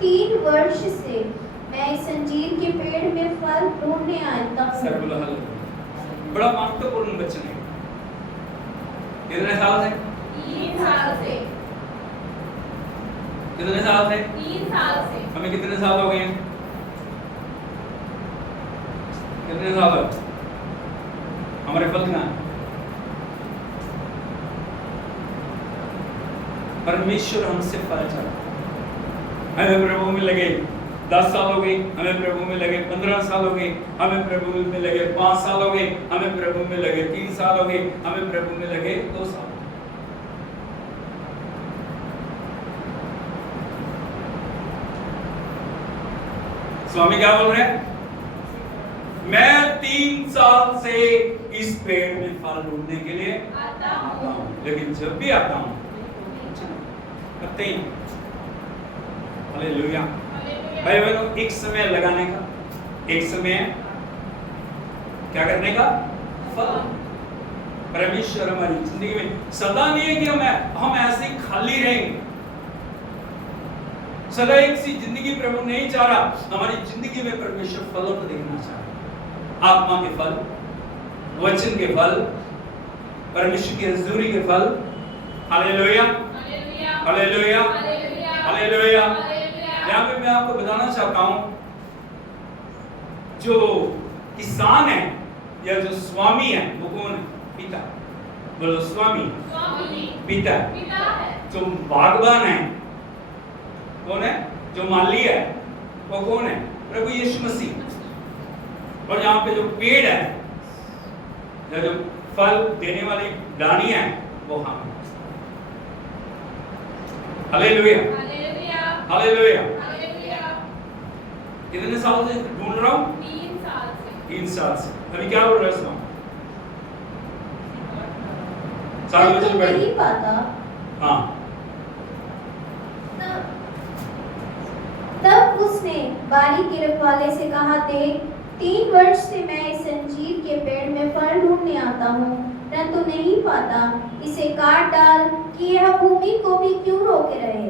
3 वर्ष से मैं इस अंजीर के पेड़ में फल ढूंढने आता हूँ। बड़ा महत्वपूर्ण वचन है। कितने साल से? 3 साल से। कितने साल से? 3 साल से। हमें कितने साल हो गए हैं? कितने साल हो? हमारे फल ना परमेश्वर हमसे फल चाहता। हमें प्रभु में लगे 10 साल हो गए, हमें प्रभु में लगे 15 साल हो गए, हमें प्रभु में लगे 5 साल हो गए, हमें प्रभु में लगे 3 साल हो गए, हमें प्रभु में लगे 2 साल। स्वामी क्या बोल रहे हैं? मैं 3 साल से इस पेड़ में फल ढूंढने के लिए आता हूं, लेकिन जब भी आता हूं करते ही। हालेलुया। भाई बहनों, एक समय लगाने का, एक समय क्या करने का? फल। परमेश्वर हमारी जिंदगी में सदा नहीं है कि हम ऐसे खाली रहेंगे। सदा एक सी जिंदगी प्रभु नहीं चाह रहा। हमारी जिंदगी में परमेश्वर फलों को देखना चाह रहा। आत्मा के फल, वचन के फल, परमेश्वर की हजूरी के फल। Hallelujah, hallelujah, hallelujah. यहाँ पे मैं आपको बताना चाहता हूं, जो किसान है या जो स्वामी है वो कौन है? पिता। बोलो स्वामी, पिता। जो बागबान है कौन है? जो माली है वो कौन है? प्रभु यीशु मसीह। और यहाँ पे जो पेड़ है या जो फल देने वाली डाली है वो हम। Hallelujah, hallelujah. कितने साल से ढूंढ रहा हूँ? 3 साल से। 3 साल से। अभी क्या बोल रहा है स्वामी? साल में चल नहीं पाता। हाँ। तब उसने बारी के रखवाले से कहा, देख 3 वर्ष से मैं इस अंजीर के पेड़ में फल ढूंढने आता हूँ, परंतु नहीं पाता। इसे काट डाल कि यह भूमि को भी क्यों रोके रहे।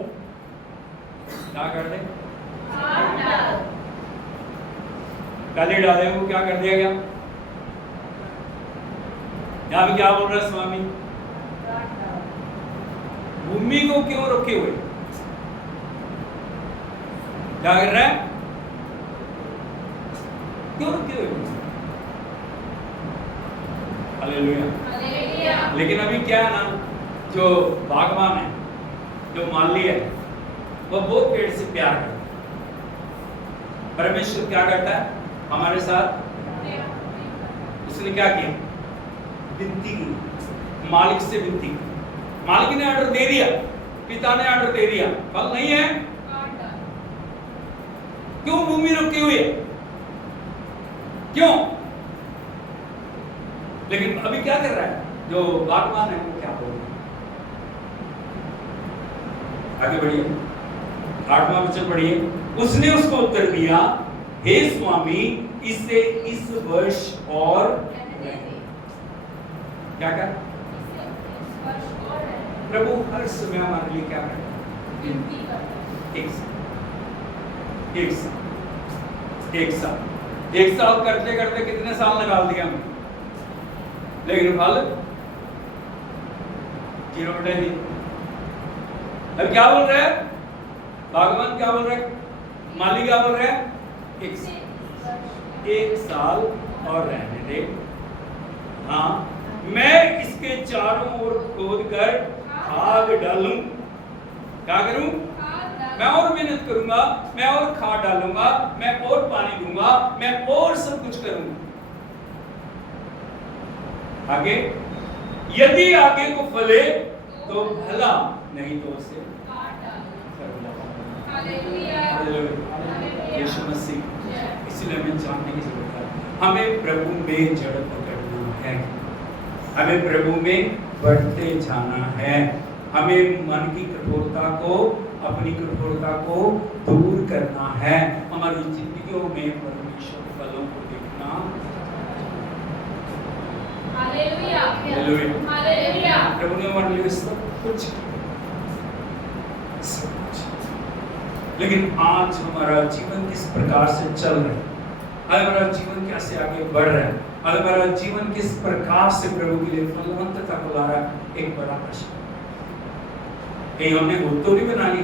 क्या कर दे? काट डाल। पहले डाले वो क्या कर दिया गया? यहाँ पे क्या बोल रहा है स्वामी? भूमि को क्यों रोके हुए? क्या कर रहा है? क्यों रुके हुए? हालेलुया। लेकिन अभी क्या है ना, जो बागवान है, जो माली है, वो बहुत पेड़ से प्यार करता है। परमेश्वर क्या करता है हमारे साथ? उसने क्या किया? विनती की, मालिक से विनती की। मालिक ने ऑर्डर दे दिया, पिता ने ऑर्डर दे दिया, फल नहीं है, क्यों भूमि रुकी हुई है? क्यों? लेकिन अभी क्या कर रहा है जो बागवान है? वो क्या बोल रहा है? आगे बढ़िए, 8वां वचन पढ़िए। उसने उसको उत्तर दिया, हे स्वामी, इसे इस वर्ष और क्या कर? प्रभु हर समय हमारे लिए क्या करता है? एक साल करते करते कितने साल निकाल दिया हमने, लेकिन फल 0 नहीं। अब क्या बोल रहे हैं भगवान? क्या बोल रहे हैं माली? क्या बोल रहे हैं? एक साल और रहने दे। हाँ, मैं इसके चारों ओर खोद कर खाद डालूं। क्या करूं? मैं और मेहनत करूंगा, मैं और खाद डालूंगा, मैं और पानी दूंगा, मैं और सब कुछ करूंगा। आगे, यदि आगे को फले तो भला, नहीं तो उसे काट डालो। हालेलुया। यीशु मसीह, इसलिए हमें जानने की जरूरत है। हमें प्रभु में जड़ पकड़ना है, हमें प्रभु में बढ़ते जाना है, हमें मन की कठोरता को, अपनी कठोरता को दूर करना है, हमारी जिंदगियों में परमेश्वर के फलों को देखना। हालेलुया। हालेलुया। हालेलुया। प्रभु ने हमारे लिए सब कुछ किया, सब कुछ। लेकिन आज हमारा जीवन किस प्रकार से चल रहा है, आज हमारा जीवन कैसे आगे बढ़ रहा है, आज हमारा जीवन किस प्रकार से प्रभु के लिए फलवंतता को ला रहा है, एक बड़ा प्रश्न। कहीं हमने गुप्तोरी बना ली,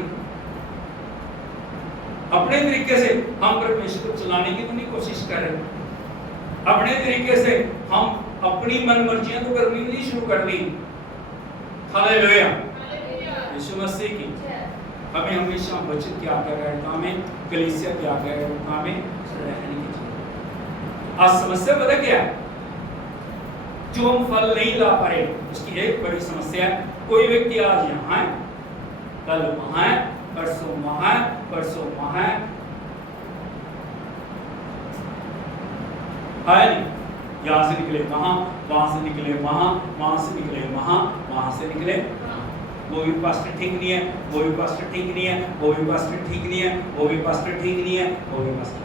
अपने तरीके से हम परमेश्वर को चलाने की तो नहीं कोशिश कर रहे, अपने तरीके से हम अपनी मन मर्जियां तो करनी नहीं शुरू कर दी। हालेलुया। यीशु मसीह की हमें हमेशा वचन की आज्ञाकारिता में, कलीसिया की आज्ञाकारिता में रहने की जरूरत। आज समस्या पता क्या है? जो हम फल नहीं ला पाए उसकी एक बड़ी समस्या है। कोई व्यक्ति आज यहाँ है, कल वहां है, परसों वहां है, परसों वहां है, यहाँ से निकले वहां से निकले वहां से निकले वहां से निकले। वो भी पास्टर ठीक नहीं है, वो भी पास्टर ठीक नहीं है, वो भी पास्टर ठीक नहीं है, वो भी पास्टर ठीक नहीं है, वो भी पास्टर।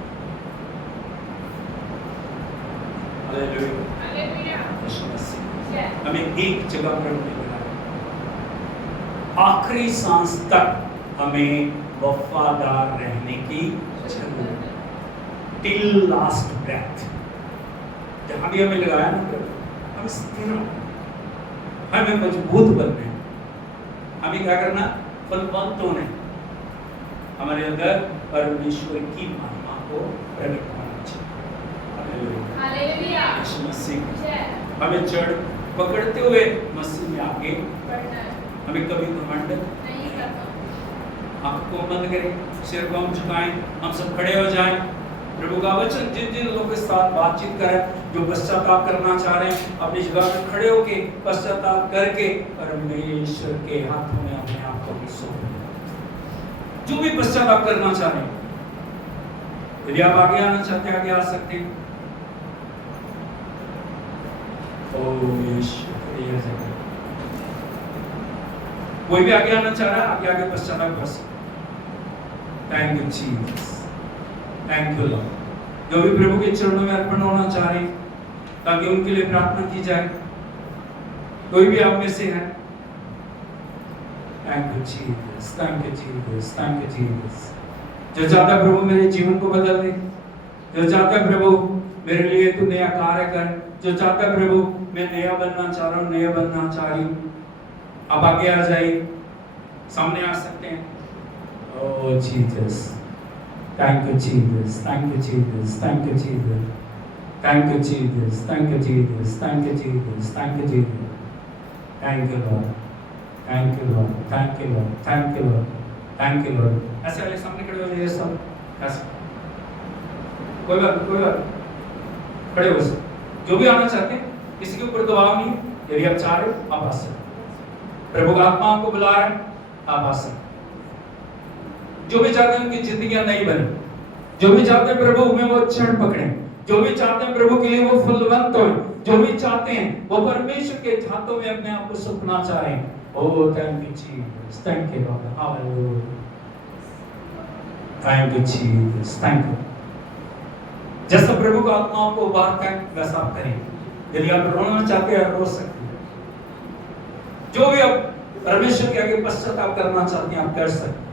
हालेलुया। हमें एक जगह पर मिलना है, आखिरी सांस तक हमें वफादार रहने की जरूरत है। टिल लास्ट ब्रेथ, जहां भी हमें लगाया ना प्रभु, हम स्थिर हो, हमें मजबूत बनना है, हमें क्या करना, फलवंत होना है, हमारे अंदर परमेश्वर की महिमा को प्रकट करना चाहिए। हालेलुया। यीशु मसीह हमें जड़ पकड़ते हुए मसीह में आगे बढ़ना है। हमें कभी घमंड नहीं करना। आंखों बंद करें, सिर को हम झुकाएं, हम सब खड़े हो जाएं। प्रभु का वचन जिन जिन लोगों के साथ बातचीत करें, जो पश्चाताप करना चाह रहे हैं, अपनी जगह पर खड़े होके पश्चाताप करके परमेश्वर के हाथों में अपने आप को सौंप दें। जो भी पश्चाताप करना चाह रहे हैं, यदि आप आगे आना चाहते हैं आगे आ सकते हैं। कोई भी आगे आना चाह रहा है, आगे आगे पश्चाताप कर सकते। Thank you Jesus, thank you Lord. जो भी प्रभु के चरणों में अर्पण होना चाह रहे हैं ताकि उनके लिए प्रार्थना की जाए, कोई भी आप में से है, thank you Jesus, thank you Jesus, thank you Jesus. जो चाहता है प्रभु मेरे जीवन को बदल दे, जो चाहता है प्रभु मेरे लिए तू नया कार्य कर, जो चाहता है प्रभु मैं नया बनना चाह रहा हूँ, नया बनना चाह रही हूँ, आप आगे आ जाइए, सामने आ सकते हैं। Oh Jesus, thank you Jesus, thank you Jesus, thank you Jesus, thank you Jesus, thank you Jesus, thank you Jesus, thank you Jesus, thank you Lord, thank you Lord, thank you Lord, thank you Lord, thank you Lord. ऐसे वाले सामने खड़े हो जाइए सब, ऐसे कोई बात खड़े हो सब। जो भी आना चाहते हैं, किसी के ऊपर दबाव नहीं, यदि आप चाह रहे हो आप आ सकते। प्रभु का आत्मा आपको बुला रहा है, आप आ सकते। जो भी चाहते हैं उनकी जिंदगियां नहीं बने, जो भी चाहते हैं प्रभु में वो क्षण पकड़े, जो भी चाहते हैं प्रभु के लिए वो फलवंत हो, जो भी चाहते हैं वो परमेश्वर के हाथों में अपने आप को सौंपना चाह रहे हैं। Oh thank you Jesus, thank you Lord, hallelujah, thank you Jesus, thank you. जैसा प्रभु का आत्मा आपको उभारता है वैसा आप करें। यदि आप रोना चाहते हैं रो सकते हैं, जो भी आप परमेश्वर के आगे पश्चाताप करना चाहते हैं आप कर सकते हैं।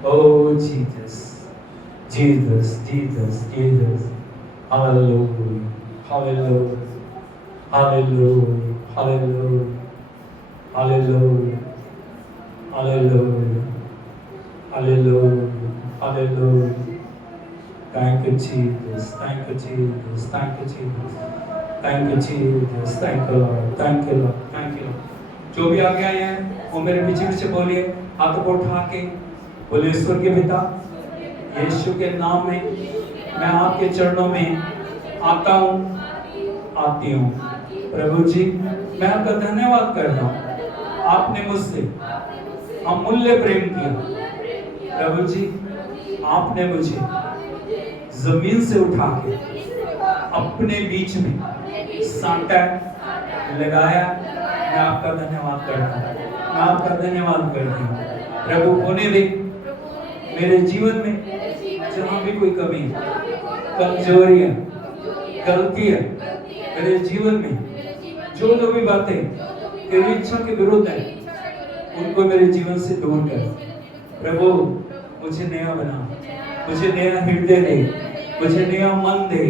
Oh Jesus, Jesus, Jesus, Jesus, Hallelujah, Hallelujah, Hallelujah, Hallelujah, Hallelujah, Hallelujah, Hallelujah, Hallelujah. Thank you Jesus, thank you Jesus, thank you Jesus, thank you Jesus, thank you Lord, thank you Lord, thank you Lord. जो भी आगे आए हैं वो मेरे पीछे पीछे बोलिए, हाथों को उठा के बोले, ईश्वर के पिता यीशु के नाम में मैं आपके चरणों में आता हूँ, आती हूँ। प्रभु जी मैं आपका धन्यवाद करता हूँ, आपने मुझसे अमूल्य प्रेम किया, प्रभु जी आपने मुझे जमीन से उठा के अपने बीच में साटा लगाया। मैं आपका धन्यवाद करता हूँ, मैं आपका धन्यवाद करती हूँ। प्रभु होने दे मेरे जीवन में जहाँ भी कोई कमी है, कमजोरी है, गलती है मेरे जीवन में, जो भी बातें तेरी इच्छा के विरुद्ध है उनको मेरे जीवन से दूर कर। प्रभु मुझे नया बना, मुझे नया हृदय दे, मुझे नया मन दे,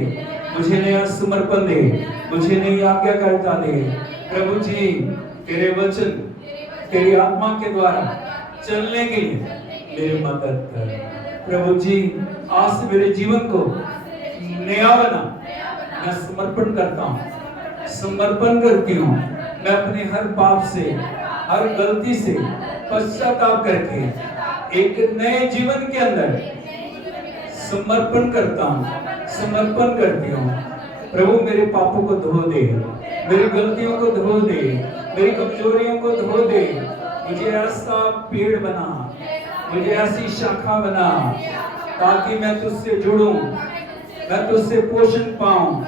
मुझे नया समर्पण दे, मुझे नई आज्ञाकारिता दे। प्रभु जी तेरे वचन तेरी आत्मा के द्वारा चलने के लिए मेरी मदद कर। प्रभु जी आज से मेरे जीवन को नया बना। मैं समर्पण करता हूँ, समर्पण करती हूँ। मैं अपने हर पाप से, हर गलती से पश्चाताप करके एक नए जीवन के अंदर समर्पण करता हूँ, समर्पण करती हूँ। प्रभु मेरे पापों को धो दे, मेरी गलतियों को धो दे, मेरी कमजोरियों को धो दे। मुझे ऐसा पेड़ बना, मुझे ऐसी शाखा बना ताकि मैं तुझसे जुड़ूं, मैं तुझसे पोषण पाऊं।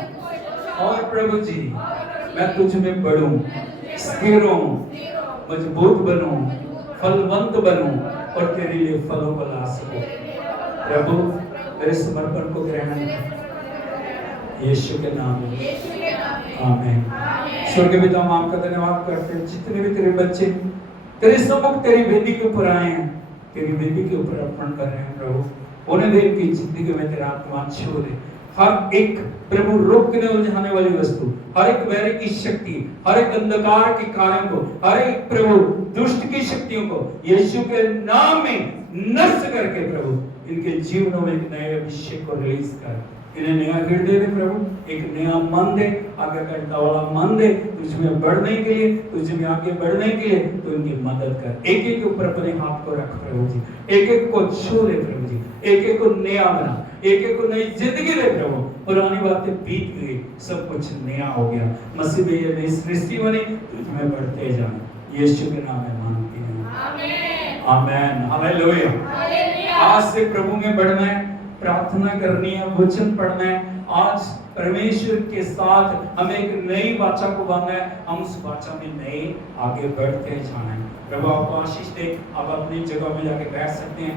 और प्रभु जी मैं तुझ में बढ़ूं, स्थिर हूं, मजबूत बनूं, फलवंत बनूं और तेरे लिए फलों को ला सकूं। प्रभु मेरे समर्पण को ग्रहण कर यीशु के नाम में, आमीन। स्वर्गीय पिता हम आपका धन्यवाद करते हैं। जितने भी तेरे बच्चे तेरे सम्मुख तेरी वेदी के ऊपर आए हैं, तेरी वेदी के ऊपर अर्पण कर रहे हैं प्रभु, उन्हें देख की जिंदगी में तेरा आत्मा छू दे। हर एक प्रभु रोकने उलझाने वाली वस्तु, हर एक वैर की शक्ति, हर एक अंधकार के कार्यों को, हर एक प्रभु दुष्ट की शक्तियों को यीशु के नाम में नष्ट करके प्रभु इनके जीवनों में एक नए अभिषेक को रिलीज कर। इन्हें नया हृदय दे प्रभु, एक नया मन दे, आज्ञाकारिता वाला मन दे, तुझमें बढ़ने के लिए, तुझमें आगे बढ़ने के लिए तो इनकी मदद कर। एक एक के ऊपर अपने हाथ को रख प्रभु जी, एक एक को छू ले प्रभु जी, एक एक को नया बना, एक एक को नई जिंदगी दे प्रभु। पुरानी बातें बीत गई, सब कुछ नया हो गया। मसीह में ये नई सृष्टि बनी, तुझमें बढ़ते जाए। यीशु के नाम में मांगते हैं, आमीन, आमीन, हालेलुया। आज से प्रभु में बढ़ना है, प्रार्थना करनी है, वचन पढ़ना है। आज परमेश्वर के साथ हमें एक नई वाचा को बांधना है, हम उस वाचा में नए आगे बढ़ते जाना है। प्रभु आपको आशीष दे। आप अपनी जगह में जाके बैठ सकते हैं।